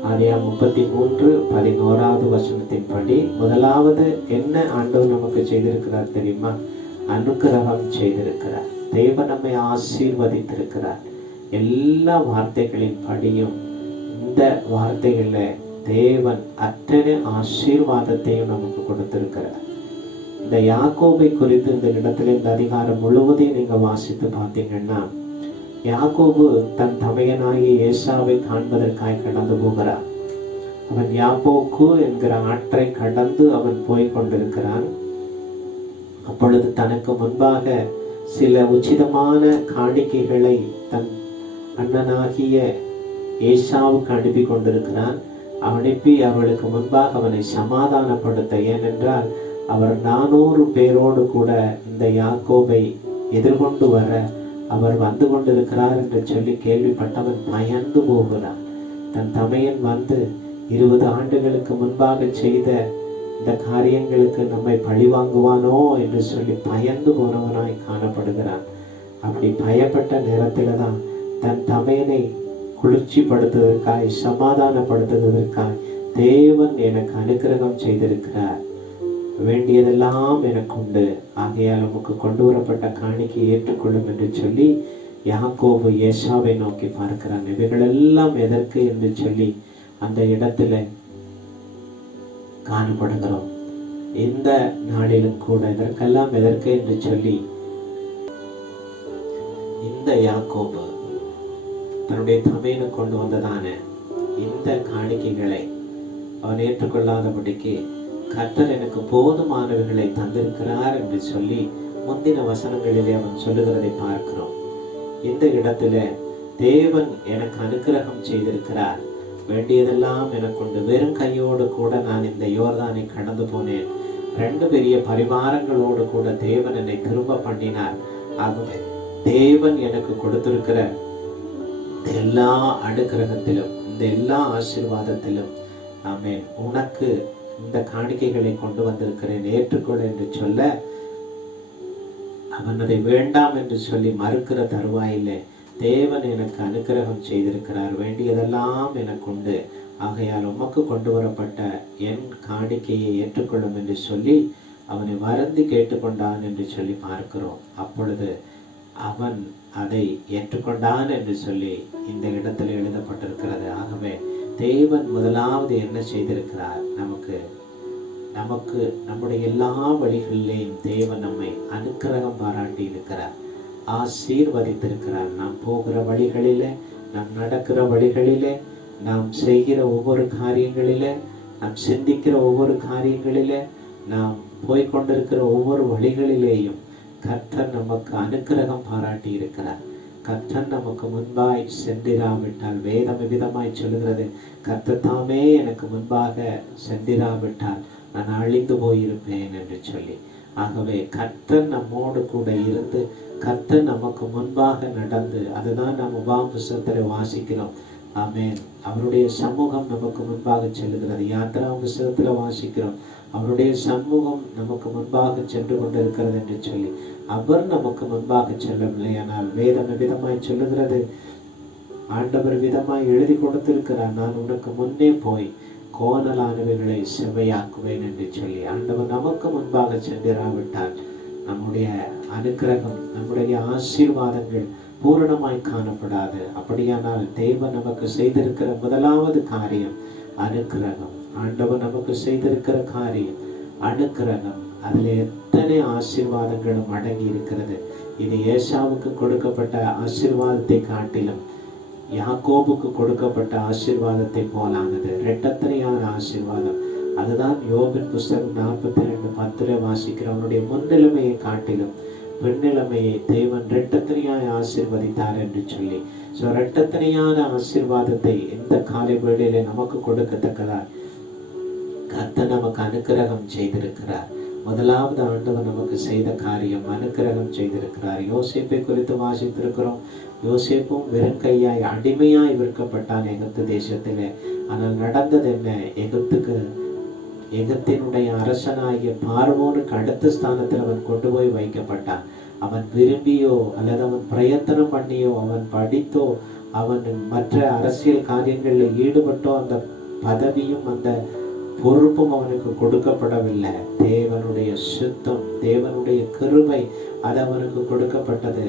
ஆதியாகமம் 33:11வது வசனத்தின்படி முதலாவது என்ன ஆண்டவர் நமக்கு செய்திருக்கிறார் தெரியுமா? அனுக்கிரகம் செய்திருக்கிறார். தேவன் நம்மை ஆசீர்வதித்திருக்கிறார். எல்லா வார்த்தைகளின் படியும் இந்த வார்த்தைகள்ல தேவன் அத்தனை ஆசீர்வாதத்தையும் நமக்கு கொடுத்திருக்கிறார். இந்த யாக்கோபை குறித்து இந்த இடத்துல இந்த அதிகாரம் முழுவதையும் நீங்க வாசித்து பார்த்தீங்கன்னா, யாக்கோபு தன் தமையனாகிய ஏசாவை காண்பதற்காய் கடந்து போகிறான். அவன் யாப்போக்கு என்கிற ஆற்றை கடந்து அவன் போய் கொண்டிருக்கிறான். அப்பொழுது தனக்கு முன்பாக சில உச்சிதமான காணிக்கைகளை தன் அண்ணனாகிய ஏசாவுக்கு அனுப்பி கொண்டிருக்கிறான். அனுப்பி அவர்களுக்கு முன்பாக அவனை சமாதானப்படுத்த, ஏனென்றால் அவர் 400 பேரோடு கூட இந்த யாக்கோபை எதிர்கொண்டு வர அவர் வந்து கொண்டிருக்கிறார் என்று சொல்லி கேள்விப்பட்டவன் பயந்து போகிறான். தன் தமையன் வந்து 20 ஆண்டுகளுக்கு முன்பாக செய்த இந்த காரியங்களுக்கு நம்மை பழிவாங்குவானோ என்று சொல்லி பயந்து போனவனாய் காணப்படுகிறான். அப்படி பயப்பட்ட நேரத்துல தான் தன் தமையனை குளிர்ச்சிப்படுத்துவதற்காய் சமாதானப்படுத்துவதற்காய் தேவன் எனக்கு அனுக்கிரகம் செய்திருக்கிறார், வேண்டியதெல்லாம் எனக்கு உண்டு, ஆகையால் உமக்கு கொண்டு வரப்பட்ட காணிக்கை ஏற்றுக்கொள்ளும் என்று சொல்லி யாக்கோபு ஏசாவை நோக்கி பார்க்கிறான். இவைகள் எல்லாம் எதற்கு என்று சொல்லி அந்த இடத்துல காணப்படுகிறோம். இந்த நாளிலும் கூட இதற்கெல்லாம் எதற்கு என்று சொல்லி இந்த யாக்கோபு தன்னுடைய தமையனை கொண்டு வந்ததான இந்த காணிக்கைகளை அவன் ஏற்றுக்கொள்ளாதபடிக்கு கர்த்தர் எனக்கு போதுமானவர்களை தந்திருக்கிறார் என்று சொல்லி முந்தின வசனங்களிலே அவன் சொல்லுகிறதை பார்க்கிறோம். இந்த இடத்துல தேவன் எனக்கு அனுக்கிரகம் செய்திருக்கிறார், வேண்டியதெல்லாம் எனக்கு உண்டு. வெறும் கையோடு கூட நான் இந்த யோர்தானை கடந்து போனேன். 2 பெரிய பரிவாரங்களோடு கூட தேவன் என்னை திரும்ப பண்ணினார். ஆகவே தேவன் எனக்கு கொடுத்திருக்கிற இந்த எல்லா அனுக்கிரகத்திலும், இந்த எல்லா ஆசீர்வாதத்திலும் ஆமென், உனக்கு இந்த காணிக்கைகளை கொண்டு வந்திருக்கிறேன், ஏற்றுக்கொள் என்று சொல்ல, அவன் அதை வேண்டாம் என்று சொல்லி மறுக்கிற தருவாயிலே தேவன் எனக்கு அனுக்கிரகம் செய்திருக்கிறார், வேண்டியதெல்லாம் எனக்கு உண்டு, ஆகையால் உமக்கு கொண்டு வரப்பட்ட என் காணிக்கையை ஏற்றுக்கொள்ளும் என்று சொல்லி அவனை வருந்தி கேட்டுக்கொண்டான் என்று சொல்லி பார்க்கிறோம். அப்பொழுது அவன் அதை ஏற்றுக்கொண்டான் என்று சொல்லி இந்த இடத்துல எழுதப்பட்டிருக்கிறது. ஆகவே தேவன் முதலாவது என்ன செய்திருக்கிறார்? நமக்கு நம்முடைய எல்லா வழிகளிலேயும் தேவன் நம்மை அனுக்கிரகம் பாராட்டி இருக்கிறார், ஆசீர்வதித்திருக்கிறார். நாம் போகிற வழிகளிலே, நாம் நடக்கிற வழிகளிலே, நாம் செய்கிற ஒவ்வொரு காரியங்களிலே, நாம் சிந்திக்கிற ஒவ்வொரு காரியங்களிலே, நாம் போய்கொண்டிருக்கிற ஒவ்வொரு வழிகளிலேயும் கர்த்தர் நமக்கு அனுக்கிரகம் பாராட்டி இருக்கிறார். கர்த்தர் நமக்கு முன்பாய் சென்றிராவிட்டால், வேதம் விதமாய் சொல்லுகிறது, கர்த்தர் தாமே எனக்கு முன்பாக சென்றிராவிட்டால் நான் அழிந்து போயிருப்பேன் என்று சொல்லி. ஆகவே கர்த்தர் நம்மோடு கூட இருந்து, கர்த்தர் நமக்கு முன்பாக நடந்து, அதுதான் நாம் உபாகம புத்தகத்தில் வாசிக்கிறோம். ஆமென். அவருடைய சமூகம் நமக்கு முன்பாக செல்லுகிறது. யாத்திராகம புத்தகத்தில் வாசிக்கிறோம், அவருடைய சமூகம் நமக்கு முன்பாக சென்று கொண்டிருக்கிறது என்று சொல்லி. அவர் நமக்கு முன்பாக செல்லவில்லை, ஆனால் வேதம் விதமாய் சொல்லுகிறது, ஆண்டவர் விதமாய் எழுதி கொடுத்திருக்கிறார், நான் உனக்கு முன்னே போய் கோணலானவைகளை செவையாக்குவேன் என்று சொல்லி. ஆண்டவர் நமக்கு முன்பாக சென்றிராவிட்டால் நம்முடைய அனுக்கிரகம், நம்முடைய ஆசீர்வாதங்கள் பூரணமாய் காணப்படாது. அப்படியானால் தேவன் நமக்கு செய்திருக்கிற முதலாவது காரியம் அனுக்கிரகம். ஆண்டவர் நமக்கு செய்திருக்கிற காரியம் அனுக்கிரகம். அதில் எத்தனை ஆசீர்வாதங்களும் அடங்கி இருக்கிறது. இது ஏசாவுக்கு கொடுக்கப்பட்ட ஆசீர்வாதத்தை காட்டிலும் யாக்கோபுக்கு கொடுக்கப்பட்ட ஆசீர்வாதத்தை போலானது, இரட்டத்தனையான ஆசீர்வாதம். அதுதான் யோபின் புஸ்தகம் 42:10 வாசிக்கிறோம். அவனுடைய முன்னிலைமையை காட்டிலும் பெண்ணிலைமையை தேவன் இரட்டத்தனையாய் ஆசீர்வதித்தார் என்று சொல்லி. இரட்டத்தனையான ஆசீர்வாதத்தை இந்த காலை வேளையிலே நமக்கு கொடுக்கத்தக்கதால் கர்த்தர் நமக்கு அனுக்கிரகம் செய்திருக்கிறார். முதலாவது ஆண்டவர் நமக்கு செய்த காரியம் அனுக்கிரகம் செய்திருக்கிறார். யோசேப்பை குறித்து வாசித்திருக்கிறோம். யோசேப்பும் வெறும் கையாய் அடிமையாய் விற்கப்பட்டான் எகிப்து தேசத்திலே. ஆனால் நடந்தது என்ன? எகிப்தினுடைய அரசனாகிய பார்வோனுக்கு அடுத்த ஸ்தானத்தில் அவன் கொண்டு போய் வைக்கப்பட்டான். அவன் விரும்பியோ அல்லது அவன் பிரயத்தனம் பண்ணியோ, அவன் படித்தோ, அவன் மற்ற அரசியல் காரியங்களில் ஈடுபட்டோ அந்த பதவியும் அந்த பொறுப்பும் அவனுக்கு கொடுக்கப்படவில்லை. தேவனுடைய சுத்தம், தேவனுடைய கிருபை அது அவனுக்கு கொடுக்கப்பட்டது.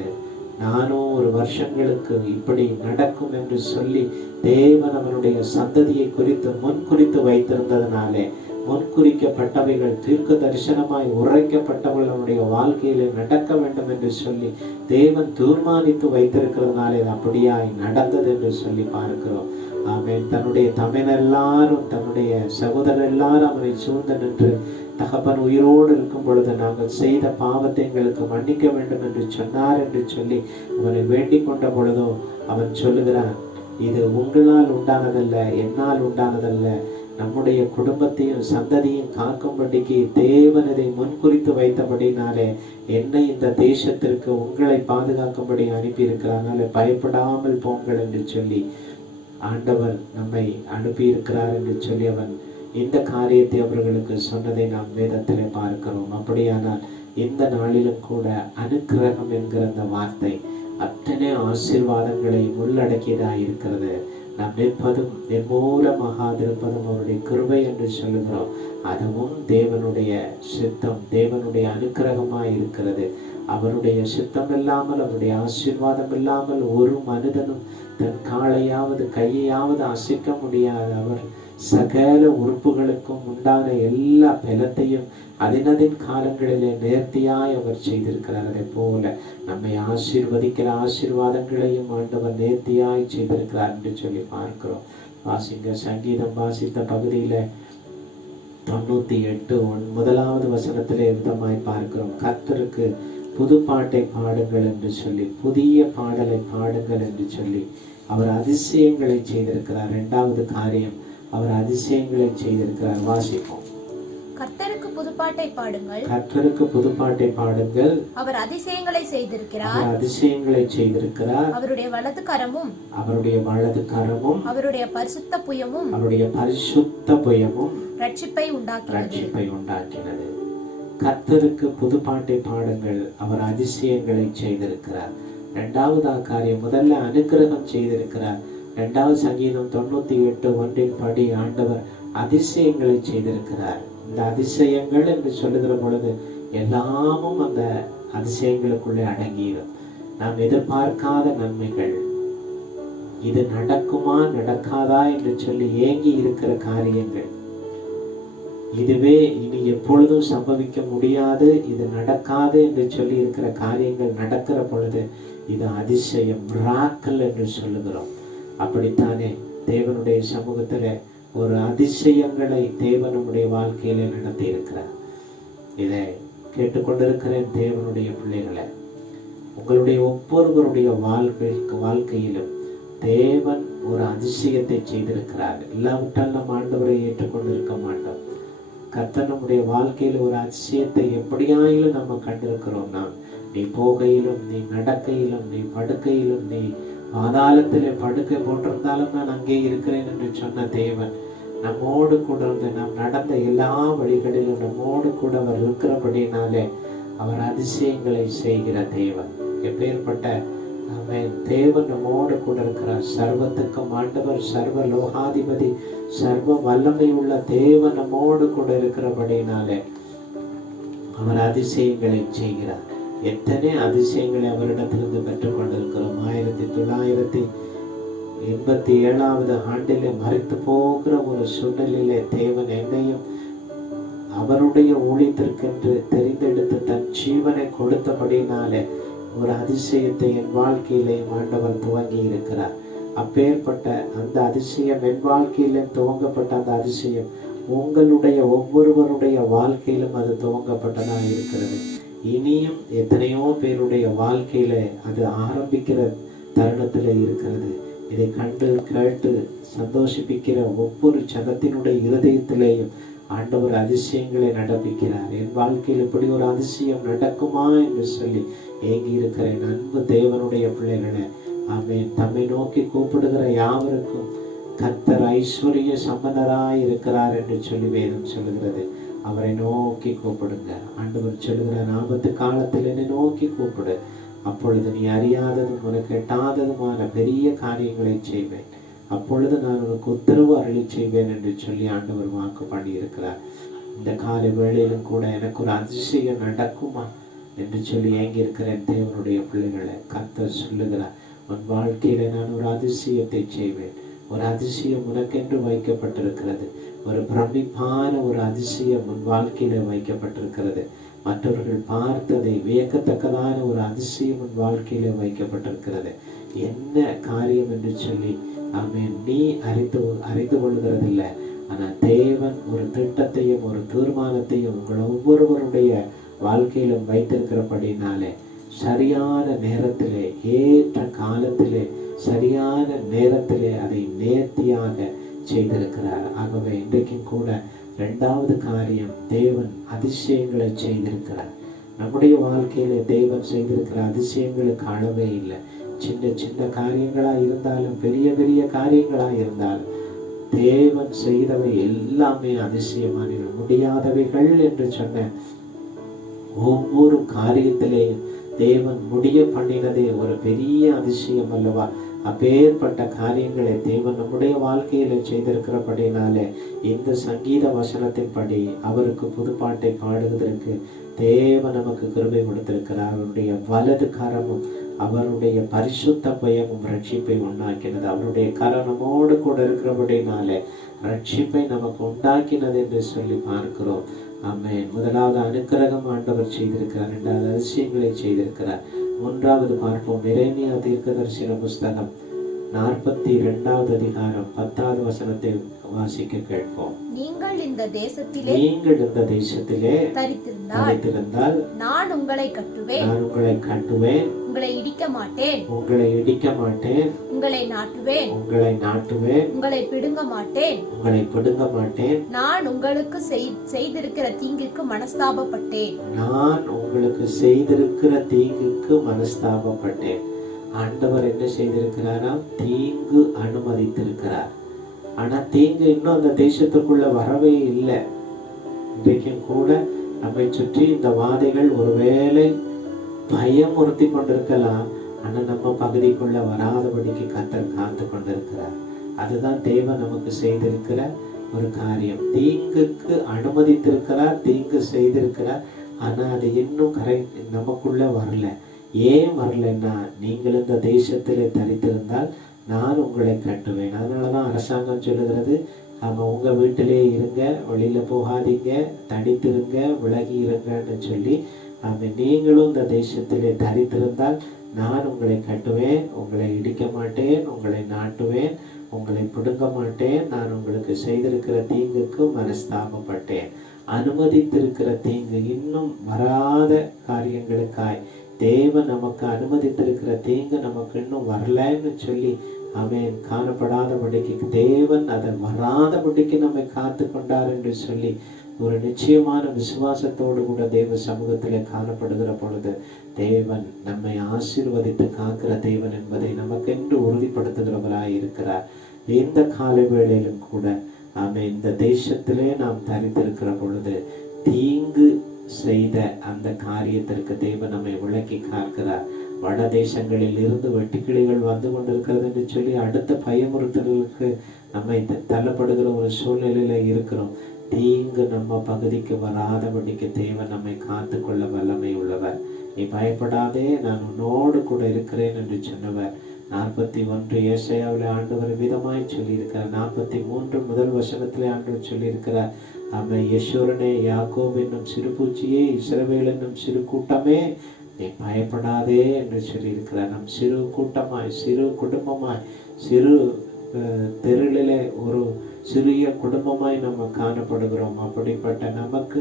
400 வருஷங்களுக்கு இப்படி நடக்கும் என்று சொல்லி தேவன் அவனுடைய சந்ததியை குறித்து முன்குறித்து வைத்திருந்ததனாலே, முன்குறிக்கப்பட்டவைகள் தீர்க்க தரிசனமாய் உரைக்கப்பட்டவர்கள் அவனுடைய வாழ்க்கையிலே நடக்க வேண்டும் என்று சொல்லி தேவன் தீர்மானித்து வைத்திருக்கிறதுனாலே அப்படியாய் நடந்தது என்று சொல்லி பார்க்கிறோம். ஆமென். தன்னுடைய தமையன் எல்லாரும், தன்னுடைய சகோதரர் எல்லாரும் அவனை சூழ்ந்து நின்று, தகப்பன் உயிரோடு இருக்கும் பொழுது நாங்கள் செய்த பாவத்தை எங்களுக்கு மன்னிக்க வேண்டும் என்று சொன்னார் என்று சொல்லி அவனை வேண்டிக் கொண்ட பொழுதோ அவன் சொல்லுகிறான், இது உங்களால் உண்டானதல்ல, என்னால் உண்டானதல்ல, நம்முடைய குடும்பத்தையும் சந்ததியும் காக்கும்படிக்கு தேவன் இதை முன்குறித்து வைத்தபடினாலே என்னை இந்த தேசத்திற்கு உங்களை பாதுகாக்கும்படி அனுப்பி இருக்கிறாங்க, பயப்படாமல் போங்கள் என்று சொல்லி ஆண்டவர் நம்மை அனுப்பி இருக்கிறார் என்று சொல்லி அவன் இந்த காரியத்தை அவர்களுக்கு சொன்னதை நாம் வேதத்திலே பார்க்கிறோம். அப்படியானால் இந்த நாளிலும் கூட அனுக்கிரகம் என்கிற அந்த வார்த்தை அத்தனை ஆசீர்வாதங்களை உள்ளடக்கியதாக இருக்கிறது. நாம் நிற்பதும் நிர்மூலமாகாதிருப்பதும் அவருடைய கிருபை என்று சொல்லுகிறோம். அதுவும் தேவனுடைய சித்தம், தேவனுடைய அனுக்கிரகமாய் இருக்கிறது. அவருடைய சித்தம் இல்லாமல், அவருடைய ஆசீர்வாதம் இல்லாமல் ஒரு மனிதனும் தன் காலையாவது கையையாவது அசைக்க முடியாது. அவர் சகல உறுப்புகளுக்கும் உண்டான எல்லா பலத்தையும் அதினதின் காலங்களிலே நேர்த்தியாய் அவர் செய்திருக்கிறார். அதே போல நம்மை ஆசீர்வதிக்கிற ஆசீர்வாதங்களையும் ஆண்டவர் நேர்த்தியாய் செய்திருக்கிறார் என்று சொல்லி பார்க்கிறோம். வாசிங்க, சங்கீதம் வாசித்த பகுதியில 98:1 வசனத்திலே விதமாய் பார்க்கிறோம், கர்த்தருக்கு புது பாட்டை பாடுங்கள் என்று சொல்லி, புதிய பாடலை பாடுங்கள் என்று சொல்லி அவர் அதிசயங்களை செய்திருக்கிறார். 2வது காரியம், அவர் அதிசயங்களை செய்திருக்கிறார். வாசிப்போம். கர்த்தருக்கு புதுப்பாட்டை பாடுங்கள். கர்த்தருக்கு புதுப்பாட்டை பாடுங்கள். அவர் அதிசயங்களை செய்திருக்கிறார். அவர் அதிசயங்களை செய்திருக்கிறார். அவருடைய வலது கரமும் அவருடைய வலது கரமும் அவருடைய பரிசுத்த புயமும் அவருடைய பரிசுத்த புயமும் ரட்சிப்பை உண்டாக்கினது. ரட்சிப்பை உண்டாக்கினது. கர்த்தருக்கு புதுப்பாட்டை பாடுங்கள். அவர் அதிசயங்களை செய்திருக்கிறார். இரண்டாவது காரியம், முதல்ல அனுக்கிரகம் செய்திருக்கிறார். இரண்டாவது சங்கீதம் 98:1 படி ஆண்டவர் அதிசயங்களை செய்திருக்கிறார். இந்த அதிசயங்கள் என்று சொல்லுகிற பொழுது எல்லாமும் அந்த அதிசயங்களுக்குள்ளே அடங்கிடும். நாம் எதிர்பார்க்காத நன்மைகள், இது நடக்குமா நடக்காதா என்று சொல்லி ஏங்கி இருக்கிற காரியங்கள், இதுவே இனி எப்பொழுதும் சம்பவிக்க முடியாது, இது நடக்காது என்று சொல்லி இருக்கிற காரியங்கள் நடக்கிற பொழுது இது அதிசயம், மிராக்கிள் என்று சொல்லுகிறோம். அப்படித்தானே தேவனுடைய சமூகத்துல ஒரு அதிசயங்களை தேவன் நம்முடைய வாழ்க்கையில நடத்தி இருக்கிறார். இதை கேட்டுக்கொண்டிருக்கிற தேவனுடைய பிள்ளைகளை, உங்களுடைய ஒவ்வொருவருடைய வாழ்க்கையிலும் தேவன் ஒரு அதிசயத்தை செய்திருக்கிறார். இல்லாவிட்டால் நம் ஆண்டவரை ஏற்றுக்கொண்டிருக்க மாட்டோம். கர்த்தர் நம்முடைய வாழ்க்கையில ஒரு அதிசயத்தை எப்படியாயிலும் நம்ம கண்டிருக்கிறோம். நாம் நீ போகையிலும், நீ நடக்கையிலும், நீ படுக்கையிலும், நீ பாதாளத்திலே படுக்கை போட்டிருந்தாலும் நான் அங்கே இருக்கிறேன் என்று சொன்ன தேவன் நம்மோடு கூட இருந்து நாம் நடந்த எல்லா வழிகளிலும் நம்மோடு கூட அவர் இருக்கிறபடினாலே அவர் அதிசயங்களை செய்கிற தேவன். எப்பேற்பட்ட தேவன் நம்மோடு கூட இருக்கிறார். சர்வத்துக்கும் ஆண்டவர், சர்வ லோகாதிபதி, சர்வ வல்லமை உள்ள தேவன் நம்மோடு கூட இருக்கிறபடினாலே அவர் அதிசயங்களை செய்கிறார். எத்தனை அதிசயங்களை அவரிடத்திலிருந்து பெற்றுக் கொண்டிருக்கிறோம். 1987 ஆண்டிலே மறித்து போகிற ஒரு சூழ்நிலையிலே தேவன் என்னையும் அவருடைய ஊழியத்திற்கென்று தெரிந்தெடுத்து தன் ஜீவனை கொடுத்தபடினாலே ஒரு அதிசயத்தை என் வாழ்க்கையிலே ஆண்டவர் துவங்கி இருக்கிறார். அப்பேற்பட்ட அந்த அதிசயம் என் வாழ்க்கையிலே துவங்கப்பட்ட அந்த அதிசயம் உங்களுடைய ஒவ்வொருவருடைய வாழ்க்கையிலும் அது துவங்கப்பட்டதாக இருக்கிறது. இனியும் எத்தனையோ பேருடைய வாழ்க்கையில அது ஆரம்பிக்கிற தருணத்துல இருக்கிறது. இதை கண்டு கேட்டு சந்தோஷிப்பிக்கிற ஒவ்வொரு ஜனத்தினுடைய இருதயத்திலேயும் ஆண்டவர் அதிசயங்களை நடப்பிக்கிறார். என் வாழ்க்கையில் இப்படி ஒரு அதிசயம் நடக்குமா என்று சொல்லி ஏங்கி இருக்கிற அன்பு தேவனுடைய பிள்ளைகளை, ஆமென், தம்மை நோக்கி கூப்பிடுகிற யாவருக்கும் கர்த்தர் ஐஸ்வர்ய சம்பந்தராய் இருக்கிறார் என்று சொல்லி வேதம் சொல்லுகிறது. அவரை நோக்கி கூப்பிடுங்க. ஆண்டவர் சொல்லுகிற ஆபத்து காலத்தில் என்னை நோக்கி கூப்பிடு, அப்பொழுது நீ அறியாததும் உனக்கு எட்டாததுமான பெரிய காரியங்களை செய்வேன், அப்பொழுது நான் உனக்கு உத்தரவு அருளி செய்வேன் என்று சொல்லி ஆண்டவர் வாக்கு பண்ணி இருக்கிறார். இந்த காலை வேளையிலும் கூட எனக்கு ஒரு அதிசயம் நடக்குமா என்று சொல்லி ஏங்கி இருக்கிறேன் தேவனுடைய பிள்ளைகளை. கர்த்தர் சொல்லுகிறார், உன் வாழ்க்கையில நான் ஒரு அதிசயத்தை செய்வேன். ஒரு அதிசயம் உனக்கென்று வைக்கப்பட்டிருக்கிறது. ஒரு பிரமிப்பான ஒரு அதிசயம் உன் வாழ்க்கையில வைக்கப்பட்டிருக்கிறது. மற்றவர்கள் பார்த்ததை வியக்கத்தக்கதான ஒரு அதிசயம் உன் வாழ்க்கையில வைக்கப்பட்டிருக்கிறது. என்ன காரியம் என்று சொல்லி ஆமென் நீ அறிந்து கொள்கிறதில்லை. ஆனா தேவன் ஒரு திட்டத்தையும் ஒரு தீர்மானத்தையும் உங்கள் ஒவ்வொருவருடைய வாழ்க்கையிலும் வைத்திருக்கிறபடினாலே சரியான நேரத்திலே, ஏற்ற காலத்திலே, சரியான நேரத்திலே அதை நேர்த்தியாக செய்திருக்கிறார். ஆகவே இன்றைக்கும் கூட இரண்டாவது காரியம், தேவன் அதிசயங்களை செய்திருக்கிறார். நம்முடைய வாழ்க்கையில தேவன் செய்திருக்கிற அதிசயங்களுக்கு அளவே இல்லை. சின்ன சின்ன காரியங்களா இருந்தாலும் பெரிய பெரிய காரியங்களா இருந்தாலும் தேவன் செய்தவை எல்லாமே அதிசயமான முடியாதவைகள் என்று சொன்ன ஒவ்வொரு காரியத்திலேயும் தேவன் முடிய பண்ணினதே ஒரு பெரிய அதிசயம் அல்லவா? அப்பேற்பட்ட காரியங்களை தேவன் நம்முடைய வாழ்க்கையில செய்திருக்கிறபடினாலே இந்த சங்கீத வசனத்தின்படி அவருக்கு புதுப்பாட்டை பாடுவதற்கு தேவன் நமக்கு கிருபை கொடுத்திருக்கிறார். அவருடைய வலது கரமும் அவருடைய பரிசுத்த பயமும் ரட்சிப்பை உண்டாக்கினது. அவருடைய கரணமோடு கூட இருக்கிறபடினாலே ரட்சிப்பை நமக்கு உண்டாக்கினது என்று சொல்லி பார்க்கிறோம். ஆமென். முதலாவது அனுக்கிரகம் ஆண்டவர் செய்திருக்கிறார். இரண்டாவது அதிசயங்களை செய்திருக்கிறார். மூன்றாவது பார்ப்போம். எரேமியா தீர்க்கதரிசன புஸ்தகம் 42வது அதிகாரம் 10வது வசனத்தை வாசிக்க கேட்போம். நீங்கள் இந்த தேசத்திலே தரித்திருந்தால் நான் உங்களை கட்டுவேன், உங்களை இடிக்க மாட்டேன், உங்களை நாட்டுவேன், உங்களை பிடுங்க மாட்டேன். நான் உங்களுக்கு செய்திருக்கிற தீங்குக்கு மனஸ்தாபப்பட்டேன். ஆண்டவர் என்ன செய்திருக்கிறாராம்? தீங்கு அனுமதித்திருக்கிறார். ஆனா தீங்கு இன்னும் அந்த தேசத்துக்குள்ள வரவே இல்லை. இன்றைக்கும் கூட நம்மை சுற்றி இந்த வாதைகள் ஒருவேளை பயமுறுத்தி கொண்டிருக்கலாம். ஆனா நம்ம பகுதிக்குள்ள வராதபடிக்கு கர்த்தர் காத்து கொண்டிருக்கிறார். அதுதான் தேவன் நமக்கு செய்திருக்கிற ஒரு காரியம். தீங்குக்கு அனுமதித்திருக்கிறார், தீங்கு செய்திருக்கிறார். ஆனா அது இன்னும் நமக்குள்ள வரல. ஏன் வரலன்னா, நீங்கள் இந்த தேசத்திலே தரித்திருந்தால் நான் உங்களை கட்டுவேன். அதனாலதான் அரசாங்கம் சொல்லுகிறது, உங்க வீட்டிலே இருங்க, வெளியில போகாதீங்க, தனித்திருங்க, விலகி இருங்கன்னு சொல்லி நீங்களும் இந்த தேசத்திலே தரித்திருந்தால் நான் உங்களை கட்டுவேன், உங்களை இடிக்க மாட்டேன், உங்களை நாட்டுவேன், உங்களை பிடுங்க மாட்டேன். நான் உங்களுக்கு செய்திருக்கிற தீங்குக்கு மனஸ்தாபப்பட்டேன். அனுமதித்திருக்கிற தீங்கு, இன்னும் வராத காரியங்களுக்காய் தேவன் நமக்கு அனுமதித்திருக்கிற தீங்கு நமக்கு இன்னும் வரலன்னு சொல்லி அவன் காணப்படாதபடிக்கு தேவன் அதை வராதபடிக்கு நம்மை காத்து கொண்டார் என்று சொல்லி ஒரு நிச்சயமான விசுவாசத்தோடு கூட தேவ சமூகத்திலே காணப்படுகிற பொழுது தேவன் நம்மை ஆசீர்வதித்து காக்கிற தேவன் என்பதை நமக்கென்று உறுதிப்படுத்துகிறவராய் இருக்கிறார். இந்த கால வேளையிலும் கூட இந்த தேசத்திலே நாம் தரித்திருக்கிற பொழுது தீங்கு செய்த அந்த காரியத்திற்கு தேவன் நம்மை விளக்கி காக்கிறார். வட தேசங்களில் இருந்து வெட்டுக்கிளிகள் வந்து கொண்டிருக்கிறது என்று சொல்லி அடுத்த பயமுறுத்தலுக்கு நம்மை தள்ளப்படுகிற ஒரு சூழ்நிலையில இருக்கிறோம். தீங்கு நம்ம பகுதிக்கு வராதபடிக்கு தேவன் நம்மை காத்து கொள்ள வல்லமை உள்ளவர். நீ பயப்படாதே, நான் உன்னோடு கூட இருக்கிறேன் என்று சொன்னவர். 41 ஏசாயாவிலே ஆண்டவர் விதமாய் சொல்லியிருக்கிறார். 43 முதல் வசனத்திலே ஆண்டவர் சொல்லியிருக்கிறார், யெஷூரனே, யாக்கோபு என்னும் சிறு பூச்சியே, இஸ்ரவேல் என்னும் சிறு கூட்டமே, நீ பயப்படாதே என்று சொல்லியிருக்கிறார். நம் சிறு கூட்டமாய், சிறு குடும்பமாய், சிறு தெருளிலே ஒரு சிறிய குடும்பமாய் நம்ம காணப்படுகிறோம். அப்படிப்பட்ட நமக்கு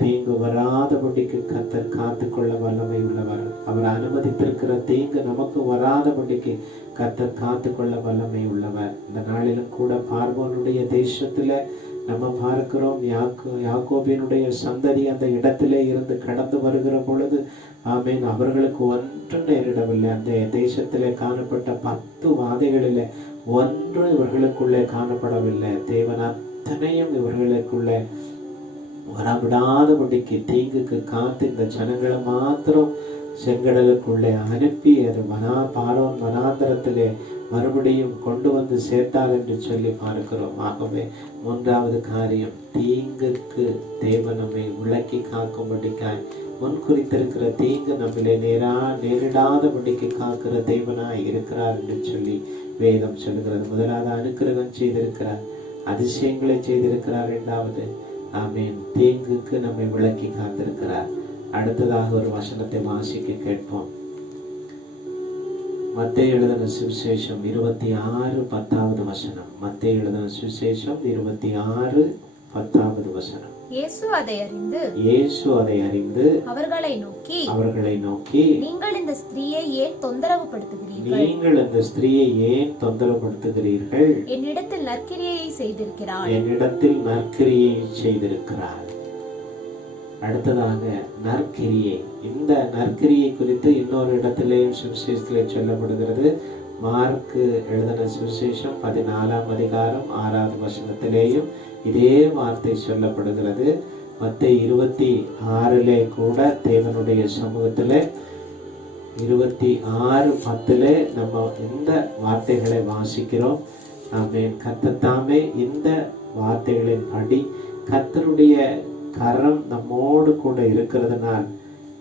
தீங்கு வராதபடிக்கு கர்த்தர் காத்து கொள்ள வல்லமை உள்ளவர். அவர் அனுமதித்திருக்கிற தீங்கு நமக்கு வராதபடிக்கு கர்த்தர் காத்து கொள்ள வல்லமை உள்ளவர். இந்த நாளிலும் கூட பார்வோனுடைய தேசத்துல நம்ம பார்க்கிறோம், யாக்கோபினுடைய சந்ததி அந்த இடத்திலே இருந்து கடந்து வருகிற பொழுது அவர்களுக்கு ஒன்றும் நேரிடவில்லை. அந்த தேசத்திலே காணப்பட்ட 10 வாதைகளிலே ஒன்று இவர்களுக்குள்ளே காணப்படவில்லை. தேவன் அத்தனையும் இவர்களுக்குள்ளே வரவிடாதபடிக்கு தீங்குக்கு காத்து இந்த ஜனங்களை மாத்திரம் செங்கடலுக்குள்ளே அனுப்பி அது பார்வோன் வனாந்தரத்திலே மறுபடியும் கொண்டு வந்து சேர்த்தார் என்று சொல்லி பார்க்கிறோம். ஆகவே 3வது காரியம், தீங்குக்கு தேவன் நம்மை விளக்கி காக்கும்படிக்காய் முன்குறித்திருக்கிற தீங்கு நம்மளே நேரிடாதபடிக்கு காக்கிற தேவனாய் இருக்கிறார் என்று சொல்லி வேதம் சொல்லுகிறது. முதலாவது அனுக்கிரகம் செய்திருக்கிறார், அதிசயங்களை செய்திருக்கிறார். 2வது தீங்குக்கு நம்மை விளக்கி காத்திருக்கிறார். அடுத்ததாக ஒரு வசனத்தை வாசிக்க கேட்போம். மத்தேயு எழுதின சுவிசேஷம் 26:10 வசனம். மத்தேயு எழுதின சுவிசேஷம் 26:10 வசனம். இயேசு அதை அறிந்து அவர்களை நோக்கி நீங்கள் இந்த ஸ்திரீயை ஏன் தொந்தரவு படுத்துகிறீர்கள்? என்னிடத்தில் நற்கிரியை செய்திருக்கிறார். அடுத்ததாக நற்கிரியை. இந்த நற்கிரியை குறித்து இன்னொரு இடத்திலேயும் சுவிசேஷத்திலே சொல்லப்படுகிறது. மார்க்கு எழுதின சுவிசேஷம் 14ஆம் அதிகாரம் 6வது வசனத்திலேயும் இதே வார்த்தை சொல்லப்படுகிறது. மத்தேயு 26 கூட தேவனுடைய சமூகத்திலே 26:10 நம்ம இந்த வார்த்தைகளை வாசிக்கிறோம். கர்த்தர் தாமே இந்த வார்த்தைகளின் படி கர்த்தருடைய கரம் நம்மோடு கூட இருக்கிறதுனால்,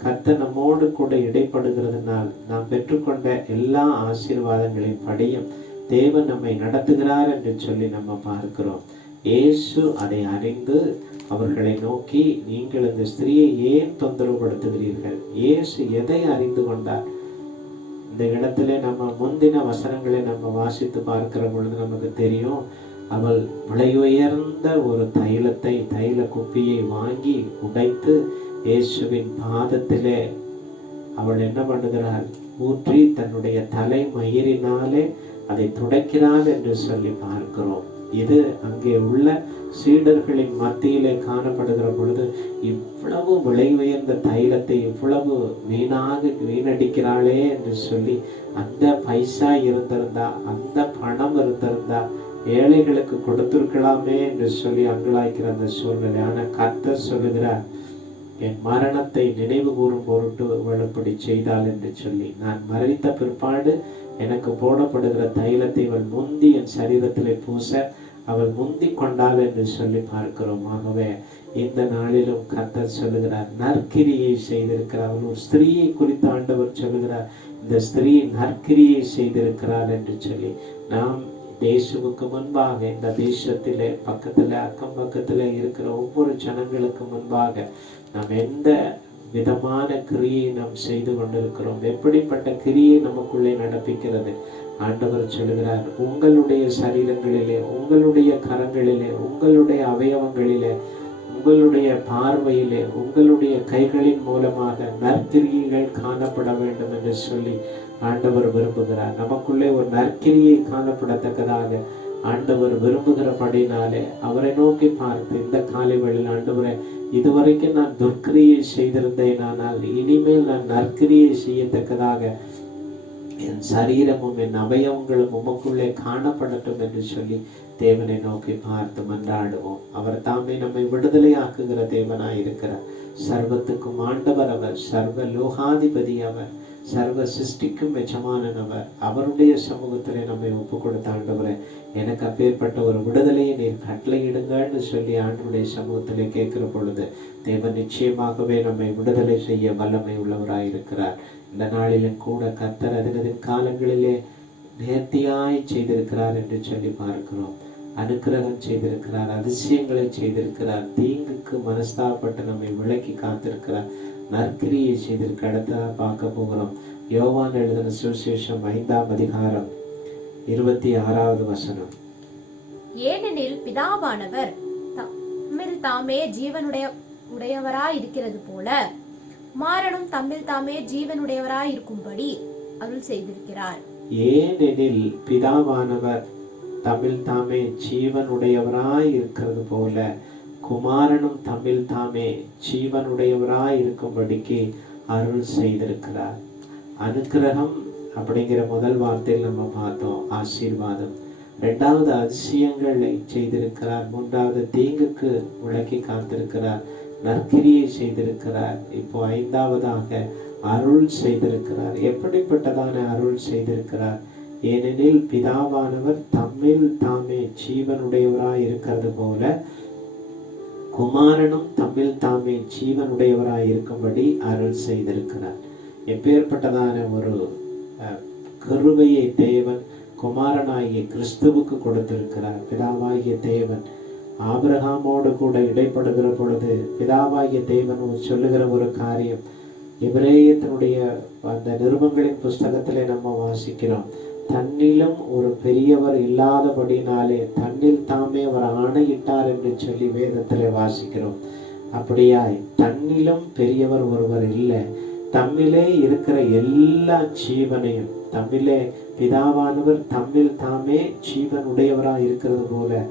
கர்த்தர் நம்மோடு கூட இடைப்படுகிறதுனால் நாம் பெற்றுக்கொண்ட எல்லா ஆசீர்வாதங்களின் படியும் தேவன் நம்மை நடத்துகிறார் என்று சொல்லி நம்ம பார்க்கிறோம். இயேசு அதை அறிந்து அவர்களை நோக்கி, நீங்கள் இந்த ஸ்திரீயை ஏன் தொந்தரவுபடுத்துகிறீர்கள்? இயேசு எதை அறிந்து கொண்டார்? இந்த இடத்துல நம்ம முந்தின வசனங்களை நம்ம வாசித்து பார்க்கிற பொழுது நமக்கு தெரியும், அவள் விலையுயர்ந்த ஒரு தைல குப்பியை வாங்கி உடைத்து இயேசுவின் பாதத்திலே அவள் என்ன பண்ணுகிறாள்? ஊற்றி தன்னுடைய தலை மயிரினாலே அதை துடைக்கிறார் என்று சொல்லி பார்க்கிறோம். இது அங்கே உள்ள சீடர்களின் மத்தியிலே காணப்படுகிற பொழுது, இவ்வளவு விலை உயர்ந்த தைலத்தை இவ்வளவு வீணடிக்கிறாளே என்று சொல்லி, அந்த பைசா இருந்திருந்தா, அந்த பணம் இருந்திருந்தா ஏழைகளுக்கு கொடுத்திருக்கலாமே என்று சொல்லி அங்கலாய்க்கிற அந்த சூழ்நிலை. ஆனா கர்த்தர் சொல்லுகிறார், என் மரணத்தை நினைவு கூறும் பொருட்டு இவள் செய்தாள் என்று சொல்லி, நான் மறைத்த பிற்பாடு எனக்கு போடப்படுகிற தைலத்தை இவள் முந்தி என் சரீரத்திலே பூச அவள் முந்தி கொண்டாள் என்று சொல்லி பார்க்கிறோம். ஆகவே இந்த நாளிலும் கர்த்தர் சொல்லுகிறார், நற்கிரியை செய்திருக்கிறார். அவள் ஒரு ஸ்திரீயை குறித்து ஆண்டவர் சொல்லுகிறார், இந்த ஸ்திரீ நற்கிரியை செய்திருக்கிறார் என்று சொல்லி. நாம் தேசமுக்கு முன்பாக, இந்த தேசத்திலே பக்கத்துல அக்கம் பக்கத்துல இருக்கிற ஒவ்வொரு ஜனங்களுக்கு முன்பாக நாம் எந்த விதமான கிரியை நாம் செய்து கொண்டிருக்கிறோம், எப்படிப்பட்ட கிரியை நமக்குள்ளே நடப்பிக்கிறது. ஆண்டவர் சொல்லுகிறார், உங்களுடைய சரீரங்களிலே, உங்களுடைய கரங்களிலே, உங்களுடைய அவயவங்களிலே, உங்களுடைய பார்வையிலே, உங்களுடைய கைகளின் மூலமாக நற்கிரியைகள் காணப்பட வேண்டும் என்று சொல்லி ஆண்டவர் விரும்புகிறார். நமக்குள்ளே ஒரு நற்கிரியை காணப்படத்தக்கதாக ஆண்டவர் விரும்புகிறபடினாலே அவரை நோக்கி பார்த்து இந்த காலை வேளையில், ஆண்டவரே, இதுவரைக்கும் நான் துர்க்கிரியை செய்திருந்தேன், ஆனால் இனிமேல் நான் நற்கிரியை செய்யத்தக்கதாக என் சரீரமும் என் அவயவங்களும் உமக்குள்ளே காணப்படட்டும் என்று சொல்லி தேவனை நோக்கி பார்த்து மன்றாடுவோம். அவர் தாமே நம்மை விடுதலை ஆக்குகிற தேவனாய் இருக்கிறார். சர்வத்துக்கும் ஆண்டவர் அவர், சர்வ லோகாதிபதி அவர், சர்வ சிருஷ்டிக்கும் எஜமானவர். அவருடைய சமூகத்திலே நம்மை ஒப்பு கொடுத்த ஆண்டவரே, எனக்கு அப்பேற்பட்ட ஒரு விடுதலையை நீர் கட்டளையிடுங்கன்னு சொல்லி ஆண்டவருடைய சமூகத்திலே கேட்கிற பொழுது தேவன் நிச்சயமாகவே நம்மை விடுதலை செய்ய வல்லமை உள்ளவராயிருக்கிறார். இந்த நாளிலும் கூட கர்த்தர் அதினதின் காலங்களிலே நேர்த்தியாய் செய்திருக்கிறார் என்று சொல்லி பார்க்கிறோம். அனுக்கிரகம் செய்திருக்கிறார், அதிசயங்களை செய்திருக்கிறார், தீங்குக்கு மனஸ்தாபப்பட்டு நம்மை விலக்கி காத்திருக்கிறார், நற்கிரியை செய்திருக்க. அடுத்ததாக பார்க்க போகிறோம் யோவான் எழுதின சுவிசேஷம் 5ஆம் அதிகாரம் 26வது வசனம். ஏனெனில் பிதாவானவர் தம்மில் தாமே ஜீவனுடையவராய் இருக்கிறது போல குமாரனும் தம்மில் தாமே ஜீவனுடையவராய் இருக்கும்படி அருள் செய்திருக்கிறார். ஏனெனில் பிதாவானவர் தம்மில் தாமே ஜீவனுடையவராய் இருக்கிறது போல குமாரனும் தம்மில் தாமே ஜீவனுடையவராய் இருக்கும்படிக்கு அருள் செய்திருக்கிறார். அனுக்கிரகம் அப்படிங்கிற முதல் வார்த்தையில் நம்ம பார்த்தோம், ஆசீர்வாதம். இரண்டாவது அதிசயங்களை செய்திருக்கிறார். மூன்றாவது தீங்குக்கு விலக்கி காத்திருக்கிறார், நற்கிரியை செய்திருக்கிறார். இப்போ 5வதாக அருள் செய்திருக்கிறார். எப்படிப்பட்டதான அருள் செய்திருக்கிறார்? ஏனெனில் பிதாவானவர் தம்மில் தாமே ஜீவனுடையவராய் இருக்கிறது போல குமாரனும் தம்மில் தாமே ஜீவனுடையவராய் இருக்கும்படி அருள் செய்திருக்கிறார். எப்பேற்பட்டதான ஒரு கிருபையை தேவன் குமாரனாகிய கிறிஸ்துவுக்கு கொடுத்திருக்கிறார். பிதாவாகிய தேவன் ஆபிரகாமோடு கூட இடைப்படுகிற பொழுது பிதாவாகிய தேவன் சொல்லுகிற ஒரு காரியம், எபிரேயத்தினுடைய அந்த நிருபங்களின் புஸ்தகத்திலே நம்ம வாசிக்கிறோம், தன்னிலும் ஒரு பெரியவர் இல்லாதபடினாலே தன்னில் தாமே அவர் ஆணையிட்டார் என்று சொல்லி வேதத்திலே வாசிக்கிறோம். அப்படியாய் தன்னிலும் பெரியவர் ஒருவர் இல்லை. தம்மிலே இருக்கிற எல்லா ஜீவனையும், தம்மிலே பிதாவானவர் தம்மில் தாமே ஜீவன் உடையவராய் இருக்கிறது போல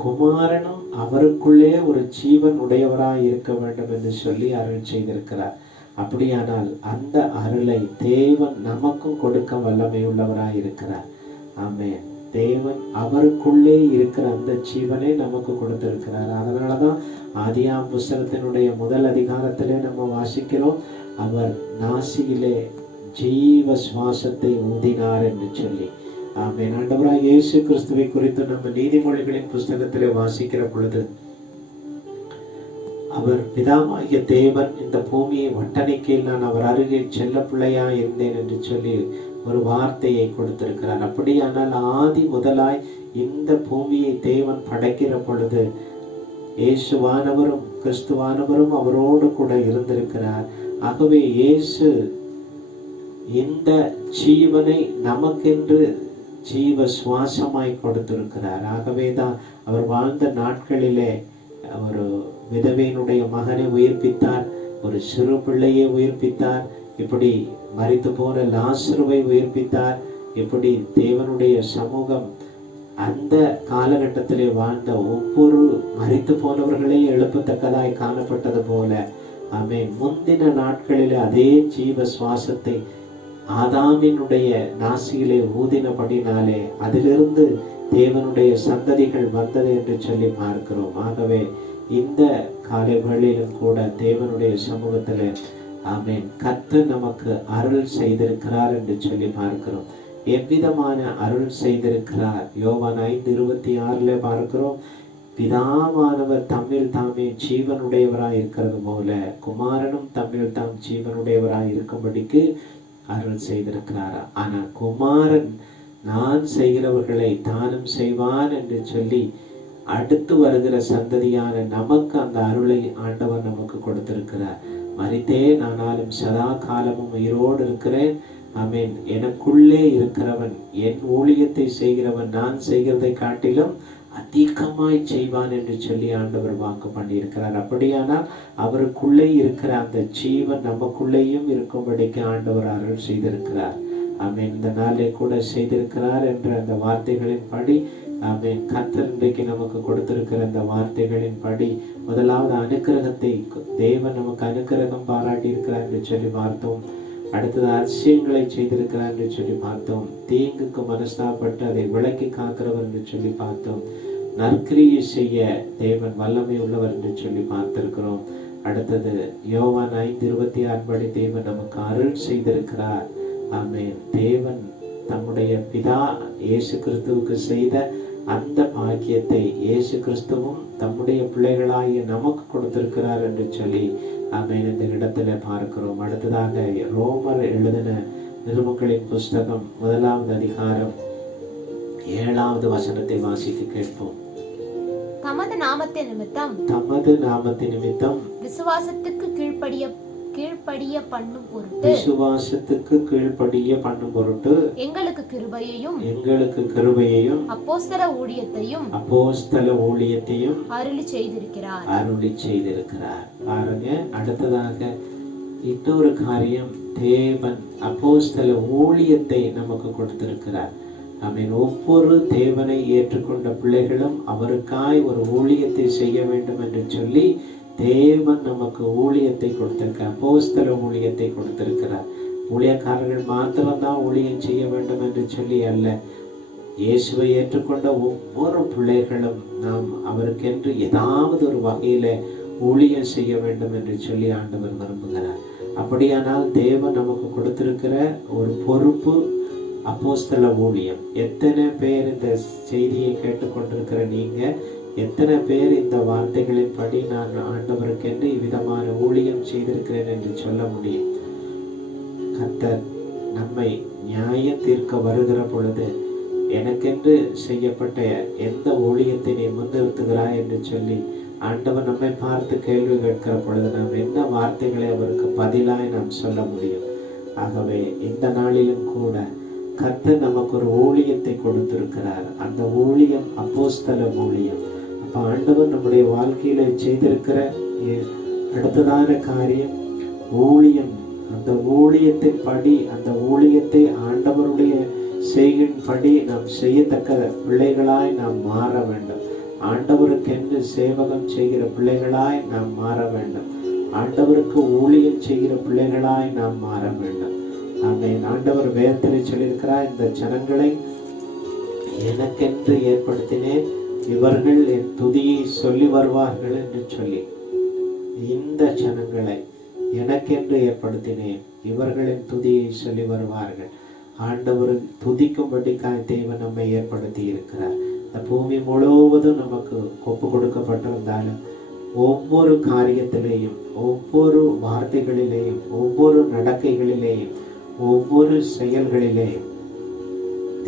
குமாரனும் அவருக்குள்ளே ஒரு ஜீவன் உடையவராய் இருக்க வேண்டும் என்று சொல்லி அருள் செய்திருக்கிறார். அப்படியானால் அந்த அருளை தேவன் நமக்கும் கொடுக்க வல்லமை உள்ளவராய் இருக்கிறார். ஆமென். தேவன் அவருக்குள்ளே இருக்கிற அந்த ஜீவனை நமக்கு கொடுத்திருக்கிறார். அதனாலதான் ஆதியாம் புஸ்தகத்தினுடைய முதல் அதிகாரத்திலே நம்ம வாசிக்கிறோம், அவர் நாசியிலே ஜீவ சுவாசத்தை ஊதினார் என்று சொல்லி. ஆமென். ஆண்டவராகிய இயேசு கிறிஸ்துவை குறித்து நம்ம நீதிமொழிகளின் புஸ்தகத்திலே வாசிக்கிற பொழுது, அவர் பிதாவாகிய தேவன் இந்த பூமியை வட்டணிக்கையில் நான் அவர் அருகில் செல்ல பிள்ளையா இருந்தேன் என்று சொல்லி ஒரு வார்த்தையை கொடுத்திருக்கிறார். அப்படியானால் ஆதி முதலாய் இந்த பூமியை தேவன் படைக்கிற பொழுது இயேசுவானவரும் கிறிஸ்துவானவரும் அவரோடு கூட இருந்திருக்கிறார். ஆகவே இயேசு இந்த ஜீவனை நமக்கென்று ஜீவ சுவாசமாய் கொடுத்திருக்கிறார். ஆகவேதான் அவர் வாழ்ந்த நாட்களிலே ஒரு விதவையினுடைய மகனை உயிர்ப்பித்தார், ஒரு சிறு பிள்ளையை உயிர்ப்பித்தார், இப்படி மரித்து போன லாசருவை உயிர்ப்பித்தார், இப்படி தேவனுடைய சமூகம் அந்த காலகட்டத்திலே வாழ்ந்த ஒவ்வொரு மரித்து போனவர்களையும் எழுப்பத்தக்கதாய் காணப்பட்டது போல, ஆமென், முந்தின நாட்களிலே அதே ஜீவ சுவாசத்தை ஆதாமினுடைய நாசியிலே ஊதினபடினாலே அதிலிருந்து தேவனுடைய சந்ததிகள் வந்தது என்று சொல்லி பார்க்கிறோம். ஆகவே இந்த காலை வேளையிலும் கூட தேவனுடைய சமூகத்தில், ஆமென், கர்த்தர் நமக்கு அருள் செய்திருக்கிறார் என்று சொல்லி பார்க்கிறோம். எவ்விதமான அருள் செய்திருக்கிறார்? யோவான் 5:26 பார்க்கிறோம், பிதாவானவர் தம்மில் தாமே ஜீவனுடையவராய் இருக்கிறது போல குமாரனும் தம்மில் தாம் ஜீவனுடையவராய் இருக்கும்படிக்கு அருள் செய்திருக்கிறாரா? ஆனா குமாரன் நான் செய்கிறவர்களை தானும் செய்வான் என்று சொல்லி அடுத்து வருகிற சந்ததியான நமக்கு அந்த அருளை ஆண்டவர் நமக்கு கொடுத்திருக்கிறார். மரித்தேன் ஆனாலும் சதா காலமும் உயிரோடு இருக்கிறேன், ஆமென், எனக்குள்ளே இருக்கிறவன், என் ஊழியத்தை செய்கிறவன் நான் செய்கிறதை காட்டிலும் அதிகமாய் செய்வான் என்று சொல்லி ஆண்டவர் வாக்கு பண்ணியிருக்கிறார். அப்படியானால் அவருக்குள்ளே இருக்கிற அந்த ஜீவன் நமக்குள்ளேயும் இருக்கும்படிக்கு ஆண்டவர் அருள் செய்திருக்கிறார். ஆமென். இந்த நாளை கூட செய்திருக்கிறார் என்ற அந்த வார்த்தைகளின் படி, ஆமென், கர்த்தர் இன்றைக்கு நமக்கு கொடுத்திருக்கிற அந்த வார்த்தைகளின் படி முதலாவது அனுக்கிரகத்தை தேவன் நமக்கு அனுக்கிரகம் பாராட்டி இருக்கிறார் என்று சொல்லி பார்த்தோம். அடுத்தது அதிசயங்களை செய்திருக்கிறார் என்று சொல்லி பார்த்தோம். தீங்குக்கு மனஸ்தாப்பட்டு அதை விலக்கி காக்கிறவர் என்று சொல்லி பார்த்தோம். நற்கிரியை செய்ய தேவன் வல்லமை உள்ளவர் என்று சொல்லி பார்த்திருக்கிறோம். அடுத்தது யோவான் 5:26 படி தேவன் நமக்கு அருள் செய்திருக்கிறார். ஆமென். தேவன் தம்முடைய பிதா இயேசு கிறிஸ்துவுக்கு செய்த அந்த பாக்கியத்தை இயேசு கிறிஸ்துவும் தம்முடைய பிள்ளைகளாகிய நமக்கு கொடுத்திருக்கிறார் என்று சொல்லி, ஆமென், இந்த இடத்துல பார்க்கிறோம். அடுத்ததாக ரோமர் எழுதின நிருபங்களின் புஸ்தகம் 1வது அதிகாரம் 7வது வசனத்தை வாசித்து கேட்போம். தமது நாமத்தின் நிமித்தம் விசுவாசத்துக்கு கீழ்ப்படிய பண்ணும் பொருட்டு எங்களுக்கு கிருபையையும் அப்போஸ்தல ஊழியத்தையும் அருளி செய்திருக்கிறார். பாருங்க, அடுத்ததாக இன்னொரு காரியம், தேவன் அப்போஸ்தல ஊழியத்தை நமக்கு கொடுத்திருக்கிறார். ஆமென். ஒவ்வொரு தேவனை ஏற்றுக்கொண்ட பிள்ளைகளும் அவருக்காய் ஒரு ஊழியத்தை செய்ய வேண்டும் என்று சொல்லி தேவன் நமக்கு ஊழியத்தை கொடுத்திருக்கிறார். அப்போஸ்தல ஊழியத்தை கொடுத்திருக்கிறார். ஊழியக்காரர்கள் மாத்திரம்தான் ஊழியம் செய்ய வேண்டும் என்று சொல்லி அல்ல, இயேசுவை ஏற்றுக்கொண்ட ஒவ்வொரு பிள்ளைகளும் நாம் அவருக்கென்று ஏதாவது ஒரு வகையில ஊழியம் செய்ய வேண்டும் என்று சொல்லி ஆண்டவர் விரும்புகிறார். அப்படியானால் தேவன் நமக்கு கொடுத்திருக்கிற ஒரு பொறுப்பு அப்போஸ்தல ஊழியம். எத்தனை பேர் இந்த செய்தியை கேட்டுக்கொண்டிருக்கிற நீங்க, எத்தனை பேர் இந்த வார்த்தைகளின் படி நான் ஆண்டவருக்கென்று இவ்விதமான ஊழியம் செய்திருக்கிறேன் என்று சொல்ல முடியும்? கர்த்தர் நம்மை நியாயம் தீர்க்க வருகிற பொழுது எனக்கென்று செய்யப்பட்ட எந்த ஊழியத்தை நீ முன்னிறுத்துகிறாய் என்று சொல்லி ஆண்டவர் நம்மை பார்த்து கேள்வி கேட்கிற பொழுது நாம் என்ன வார்த்தைகளை அவருக்கு பதிலாய் நாம் சொல்ல முடியும்? ஆகவே இந்த நாளிலும் கூட கர்த்தர் நமக்கு ஒரு ஊழியத்தை கொடுத்திருக்கிறார். அந்த ஊழியம் அப்போஸ்தல ஊழியம். அப்ப ஆண்டவர் நம்முடைய வாழ்க்கையில செய்திருக்கிற அடுத்ததான காரியம் ஊழியம். அந்த ஊழியத்தின் படி, அந்த ஊழியத்தை ஆண்டவருடைய செய்கின்படி நாம் செய்யத்தக்க பிள்ளைகளாய் நாம் மாற வேண்டும். ஆண்டவருக்கென்று சேவகம் செய்கிற பிள்ளைகளாய் நாம் மாற வேண்டும். ஆண்டவருக்கு ஊழியம் செய்கிற பிள்ளைகளாய் நாம் மாற வேண்டும். ஆமென். ஆண்டவர் வேதத்திலே சொல்லியிருக்கிறார், இந்த ஜனங்களை எனக்கென்று ஏற்படுத்தினேன், இவர்கள் என் துதியை சொல்லி வருவார்கள் என்று சொல்லி. இந்த ஜனங்களை எனக்கென்று ஏற்படுத்தினேன், இவர்களின் துதியை சொல்லி வருவார்கள். ஆண்டவர் துதிக்கும்படிக்காய் தேவன் நம்மை ஏற்படுத்தி இருக்கிறார். இந்த பூமி முழுவதும் நமக்கு ஒப்பு கொடுக்கப்பட்டிருந்தாலும் ஒவ்வொரு காரியத்திலேயும், ஒவ்வொரு வார்த்தைகளிலேயும், ஒவ்வொரு நடக்கைகளிலேயும், ஒவ்வொரு செயல்களிலேயும்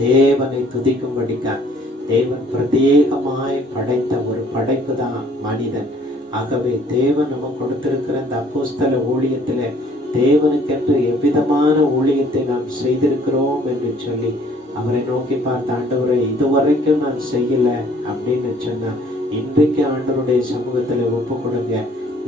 தேவனை துதிக்கும்படிக்காய் தேவன் பிரத்யேகமாய் படைத்த ஒரு படைப்பு தான் மனிதன். ஆகவே தேவன் நமக்கு கொடுத்திருக்கிற இந்த அப்போஸ்தல ஊழியத்துல தேவனுக்கென்று எவ்விதமான ஊழியத்தை நாம் செய்திருக்கிறோம் என்று சொல்லி அவரை நோக்கி பார்த்த ஆண்டவரை இதுவரைக்கும் நான் செய்யல அப்படின்னு சொன்னா, இன்றைக்கு ஆண்டவருடைய சமூகத்துல ஒப்பு கொடுங்க.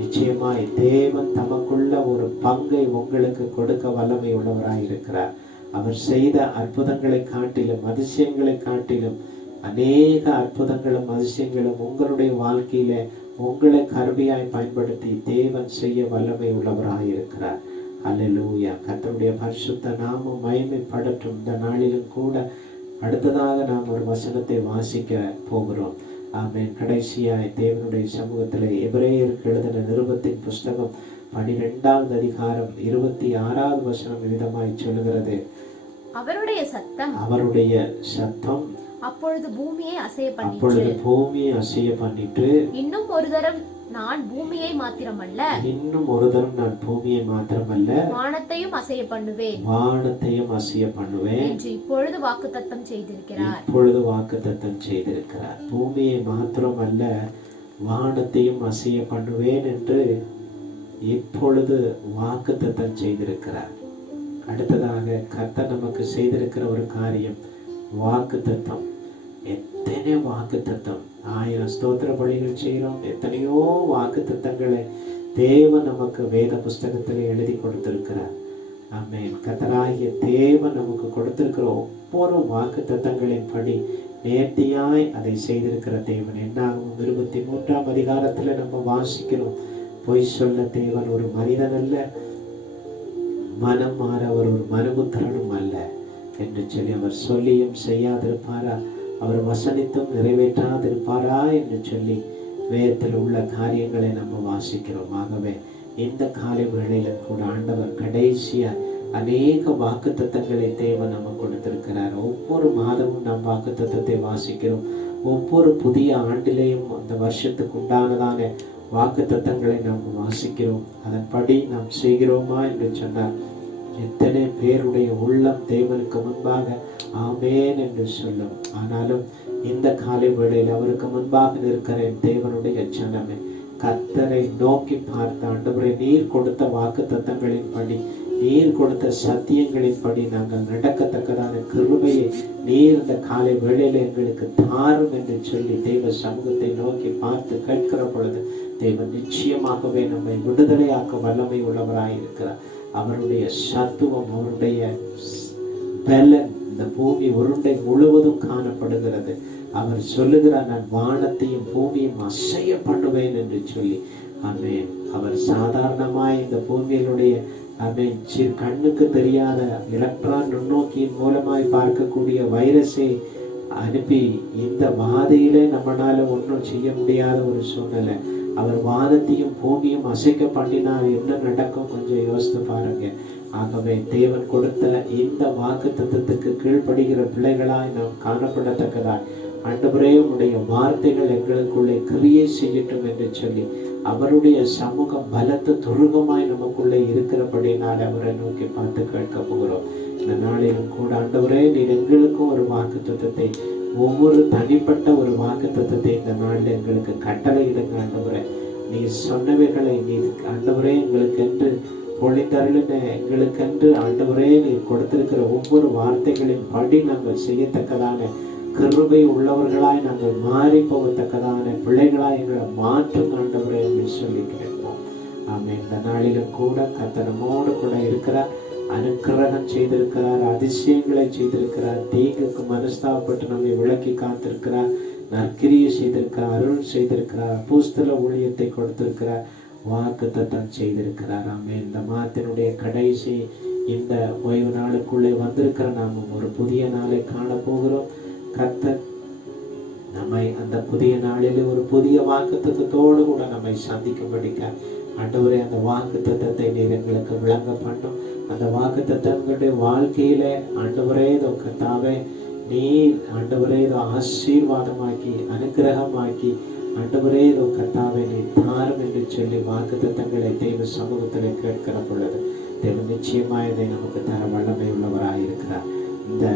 நிச்சயமாய் தேவன் தமக்குள்ள ஒரு பங்கை உங்களுக்கு கொடுக்க வல்லமை உள்ளவராய் இருக்கிறார். அவர் செய்த அற்புதங்களை காட்டிலும் அதிசயங்களை காட்டிலும் அநேக அற்புதங்களும் அதிசயங்களும் உங்களுடைய வாழ்க்கையில உங்களை கருவியாய் பயன்படுத்தி தேவன் செய்ய வல்லமை உள்ளவராய் இருக்கிறார். அல்லேலூயா. கர்த்தருடைய பரிசுத்த நாமம் மகிமைப்படட்டும். இந்த நாளிலும் கூட அடுத்ததாக நாம் ஒரு வசனத்தை வாசிக்க போகிறோம். ஆமென். கடைசியாய் தேவனுடைய சமூகத்திலே எபிரேயருக்கு எழுதின நிருபத்தின் புஸ்தகம் 12வது அதிகாரம் 26வது வசனம் விதமாய் சொல்லுகிறது. அவருடைய சத்தம் அப்பொழுது பூமியை அசைய பண்ணிட்டு இன்னும் ஒரு தரம் நான் பூமியை மாத்திரமல்ல வானத்தையும் அசைய பண்ணுவேன் என்று இப்பொழுது வாக்குத்தத்தம் செய்திருக்கிறார். பூமியை மாத்திரமல்ல வானத்தையும் அசைய பண்ணுவேன் என்று இப்பொழுது வாக்குத்தத்தம் செய்திருக்கிறார். அடுத்ததாக கர்த்தர் நமக்கு செய்திருக்கிற ஒரு காரியம் வாக்குத்தத்தம். எத்தனை வாக்குத்தத்தம், 1000 ஸ்தோத்திர பலிகள் செய்கிறோம். எத்தனையோ வாக்குத்தத்தங்களை தேவன் நமக்கு வேத புஸ்தகத்திலே எழுதி கொடுத்திருக்கிறார். ஆமென். கர்த்தராகிய தேவன் நமக்கு கொடுத்திருக்கிற ஒவ்வொரு வாக்குத்தத்தங்களின் படி நேர்த்தியாய் அதை செய்திருக்கிற தேவன். என்னாகும் 23ஆம் அதிகாரத்துல நம்ம வாசிக்கிறோம், பொய் சொல்ல தேவன் ஒரு மனிதன் அல்ல, மனம் மாற அவர் ஒரு மனுபுத்திரனும் அல்ல என்று சொல்லி, அவர் சொல்லியும் செய்யாதிருப்பாரா, அவர் வசனித்தும் நிறைவேற்றாதிருப்பாரா என்று சொல்லி வேதத்தில் உள்ள காரியங்களை நம்ம வாசிக்கிறோம். ஆகவே இந்த காலை வேளையில கூட ஆண்டவர் கடைசியா அநேக வாக்குத்தத்தங்களை தேவன் நம்ம கொடுத்திருக்கிறார். ஒவ்வொரு மாதமும் நாம் வாக்குத்தத்தத்தை வாசிக்கிறோம். ஒவ்வொரு புதிய ஆண்டிலேயும் அந்த வருஷத்துக்கு உண்டானதான வாக்குத்தத்தங்களை நாம் வாசிக்கிறோம். அதன்படி நாம் செய்கிறோமா என்று சொன்னார். எத்தனை பேருடைய உள்ளம் தேவனுக்கு முன்பாக ஆமேன் என்று சொல்லும். ஆனாலும் இந்த காலை வேளையில் அவருக்கு முன்பாக இருக்கிற தேவனுடைய ஜனமே, கர்த்தரை நோக்கி பார்த்த ஆண்டவரே, நீர் கொடுத்த வாக்குத்தத்தங்களின் படி, நீர் கொடுத்த சத்தியங்களின் படி நாங்கள் நடக்கத்தக்கதான கிருபையை நீர் இந்த காலை வேளையில எங்களுக்கு தாரும் என்று சொல்லி தெய்வ சமூகத்தை நோக்கி பார்த்து கேட்கிற பொழுது தேவன் நிச்சயமாகவே நம்மை விடுதலையாக்க வல்லமை உள்ளவராயிருக்கிறார். அவருடைய சத்துவம், அவருடைய பலன் இந்த பூமி உருண்டை முழுவதும் காணப்படுகிறது. அவர் சொல்லுகிறார், நான் வானத்தையும் பூமியும் அசைய பண்ணுவேன் என்று சொல்லி. ஆமென். அவர் சாதாரணமாய் இந்த பூமியினுடைய கண்ணுக்கு தெரியாத எலக்ட்ரான் நுண்ணோக்கியின் மூலமாய் பார்க்கக்கூடிய வைரஸை அனுப்பி இந்த வாதையிலே நம்மளால ஒன்றும் செய்ய முடியாத ஒரு சூழ்நிலை. அவர் வானத்தையும் பூமியும் அசைக்க பண்ணினால் என்ன நடக்கும் கொஞ்சம் யோசித்து பாருங்க. ஆகவே தேவன் கொடுத்த இந்த வாக்குத்தத்தத்துக்கு கீழ்ப்படுகிற பிள்ளைகளாய் நாம் காணப்படத்தக்கதாய் ஆண்டவரே உம்முடைய வார்த்தைகள் எங்களுக்குள்ளே கிரியை செய்யட்டும் என்று சொல்லி அவருடைய சமூகம் பலத்த துருகமாய் நமக்குள்ளே இருக்கிறபடினால் அவரை நோக்கி பார்த்து கேட்க போகிறோம். இந்த நாளிலும் கூட ஆண்டவரே நீர் எங்களுக்கும் ஒரு வாக்குத்தத்தத்தை, ஒவ்வொரு தனிப்பட்ட ஒரு வாக்குத்தத்தத்தை இந்த நாளில் எங்களுக்கு கட்டளையிடுங்க ஆண்டவரே. நீ சொன்னவைகளை நீர் ஆண்டவரே எங்களுக்கென்று பொழிந்தருளின, எங்களுக்கென்று ஆண்டவரே நீர் கொடுத்திருக்கிற ஒவ்வொரு வார்த்தைகளின் படி நாங்கள் செய்யத்தக்கதான கிருபை உள்ளவர்களாய் நாங்கள் மாறி போகத்தக்கதான பிள்ளைகளாய் எங்களை மாற்றும் ஆண்டவரே என்று சொல்லி கேட்போம். ஆமென். இந்த நாளிலும் கூட கர்த்தனமோடு கூட இருக்கிறார், அனுக்கிரகம் செய்திருக்கிறார், அதிசயங்களை செய்திருக்கிறார், தீங்குக்கு மனஸ்தாபப்பட்டு நம்மை விளக்கி காத்திருக்கிறார், நற்கிரியை செய்திருக்கிறார், அருள் செய்திருக்கிறார், அப்போஸ்தல ஊழியத்தை கொடுத்திருக்கிறார், வாக்குத்தத்தம் செய்திருக்கிறார். ஆமென். இந்த மாதத்தினுடைய கடைசி இந்த ஓய்வு நாளுக்குள்ளே வந்திருக்கிற நாமும் ஒரு புதிய நாளை காண போகிறோம். கர்த்தர் நம்மை அந்த புதிய நாளிலே ஒரு புதிய வாக்குத்தத்தத்தோடு கூட நம்மை சந்திக்கும்படிக்க ஆண்டவரே அந்த வாக்குத்தத்தத்தை நீர் எங்களுக்கு விளங்க பண்ணும். அந்த வாக்குத்தத்தங்களுடைய வாழ்க்கையிலே ஆண்டவரே இதோ கர்த்தாவே நீர் ஆண்டவரே இதோ ஆசீர்வாதமாக்கி அனுக்கிரகமாக்கி ஆண்டவரே இதோ கர்த்தாவே நீர் தாரும் என்று சொல்லி வாக்குத்தத்தங்களை தெய்வ சமூகத்திலே கேட்கிற பொழுது தேவன் நிச்சயமாக இதை நமக்கு தர வல்லமை உள்ளவராயிருக்கிறார். இந்த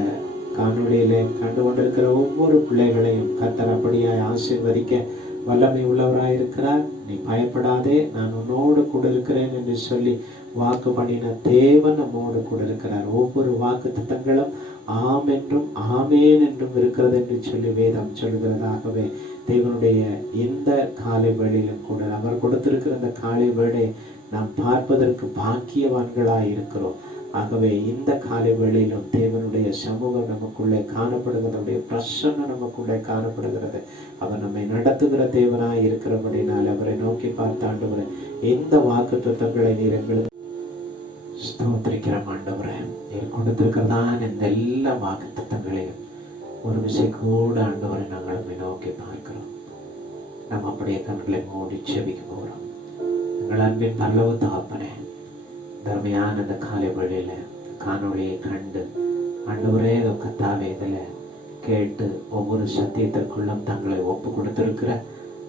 காணொளியிலே கண்டு கொண்டிருக்கிற ஒவ்வொரு பிள்ளைகளையும் கர்த்தர் அப்படியாய் ஆசீர்வதிக்க வல்லமை உள்ளவராயிருக்கிறார். நீ பயப்படாதே, நான் உன்னோடு கூட இருக்கிறேன் என்று சொல்லி வாக்கு பண்ணின தேவன் நம்மோடு கூட இருக்கிறார். ஒவ்வொரு வாக்குத்தத்தங்களும் ஆம் என்றும் ஆமேன் என்றும் இருக்கிறது என்று சொல்லி வேதம் சொல்கிறதாகவே தேவனுடைய இந்த காலை வேளையிலும் கூட அவர் கொடுத்திருக்கிற இந்த காலை வேளை நாம் பார்ப்பதற்கு பாக்கியவான்களாய் இருக்கிறோம். ஆகவே இந்த காலை வேளையிலும் தேவனுடைய சமூகம் நமக்குள்ளே காணப்படுகிறது, பிரசன்னம் நமக்குள்ளே காணப்படுகிறது. அவர் நம்மை நடத்துகிற தேவனாய் இருக்கிறபடினால் அவரை நோக்கி பார்த்த ஆண்டவரே, இந்த வாக்குத்தத்தங்களை நீர் எங்களுக்கு ஸ்தோத்திரிக்கிறோம். ஆண்டவரே, நீர் கொடுத்திருக்கிறதான இந்த எல்லா வாக்குத்தத்தங்களையும் ஒரு விஷயம் கூட ஆண்டவரை நாங்கள் நம்மை நோக்கி பார்க்கிறோம். நம்ம அப்படியே கண்களை மூடி செபிக்க போகிறோம். எங்கள் அன்பின் பரலோக தகப்பனே, தர்மையான இந்த காலை வழியில காணொளியை கண்டு ஆண்டவரே கத்தாவே இதில் கேட்டு ஒவ்வொரு சத்தியத்திற்குள்ளும் தங்களை ஒப்பு கொடுத்திருக்கிற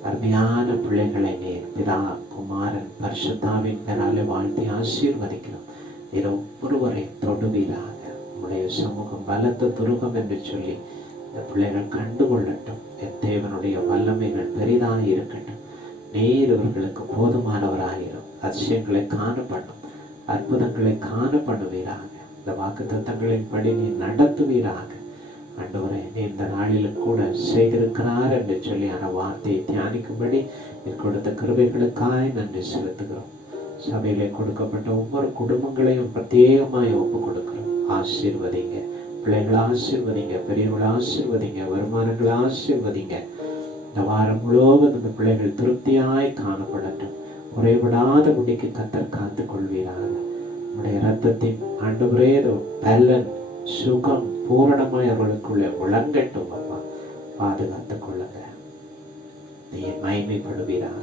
அருமையான பிள்ளைகளை நீர் பிதா குமாரன் பரிசுத்தாவின் பெயராலே வாழ்த்தி ஆசீர்வதிக்கிறோம். நீர் ஒவ்வொருவரையும் தொடுவீராக. உங்களுடைய சமூகம் பலத்த துருகம் என்று சொல்லி இந்த பிள்ளைகள் கண்டுகொள்ளட்டும். என் தேவனுடைய வல்லமைகள் பெரிதாக இருக்கட்டும். நீர் இவர்களுக்கு போதுமானவராயிரும். அதிசயங்களை காணப்படும், அற்புதங்களை காணப்படுவீராக. இந்த வாக்குத்தத்தங்களின் படி நீ நடத்துவீராக. ஆண்டவரே, நீ இந்த நாளிலும் கூட செய்திருக்கிறார் என்று சொல்லி அந்த வார்த்தையை தியானிக்கும்படி நீ கொடுத்த கிருபைகளுக்காய் நன்றி செலுத்துகிறோம். சபையிலே கொடுக்கப்பட்ட ஒவ்வொரு குடும்பங்களையும் பிரத்யேகமாய் ஒப்பு கொடுக்கிறோம். ஆசீர்வதிங்க பிள்ளைகளை, ஆசீர்வதிங்க பெரியவங்களை, ஆசீர்வதிங்க வருமானங்களை, ஆசீர்வதிங்க. இந்த வாரம் முழுவதும் இந்த பிள்ளைகள் திருப்தியாய் காணப்படட்டும். குறைபடாத குடிக்கு கத்தர் காத்து கொள்வீராக. உடைய இரத்தத்தின் ஆண்டவரே பலன் சுகம் பூரணமாய் அவர்களுக்குள்ளே முழங்கட்டும். அப்பா, பாதுகாத்துக் கொள்ளுங்க. நீ மகிமைப்படுவீராக.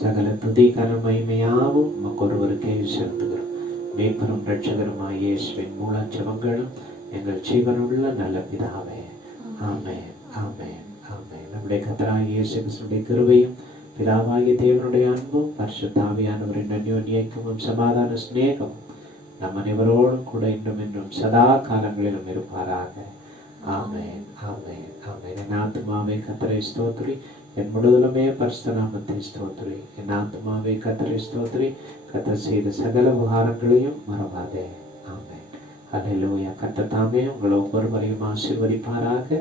சகல துதிக்கான மகிமையாவும் நமக்கு ஒருவருக்கே செலுத்துகிறோம். மேற்பெரும் ரட்சகருமாய் இயேசுவின் மூலம் ஜெபங்களும் எங்கள் ஜீவனுள்ள நல்ல பிதாவே. ஆமென், ஆமென், ஆமென். நம்முடைய கர்த்தராகிய இயேசு கிறிஸ்துவின் கிருபையும் பிதாவாகிய தேவனுடைய அன்பும் பரிசுத்த ஆவியானவரின் அந்யோன்ய ஐக்கியமும் சமாதான சிநேகமும் நம் அனைவரோடும் கூட இன்றும் என்றும் சதா காலங்களிலும் இருப்பாராக. ஆமென், ஆமென், ஆமென். என் ஆத்துமாவே கர்த்தரை ஸ்தோத்திரி, என் முழுவதுமே பரிசுத்த நாமத்தை ஸ்தோத்திரி. என் ஆத்துமாவே கர்த்தரை ஸ்தோத்திரி, கர்த்தர் செய்த சகல உபகாரங்களையும் மறவாதே. ஆமென். அல்லேலூயா. கர்த்தர் தாமே உங்கள் ஒவ்வொருவரையும் ஆசீர்வதிப்பாராக.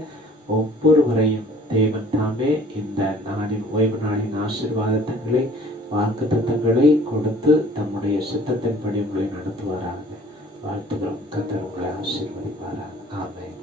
ஒவ்வொருவரையும் தேவன் தாமே இந்த நாளின் ஓய்வு நாளின் ஆசீர்வாதங்களை வாக்குத்தத்தங்களை கொடுத்து தம்முடைய சித்தத்தின்படி உங்களை நடத்துவாராக. வாழ்த்துகிறோம். கர்த்தர் உங்களை ஆசீர்வதிப்பாராக. ஆமென்.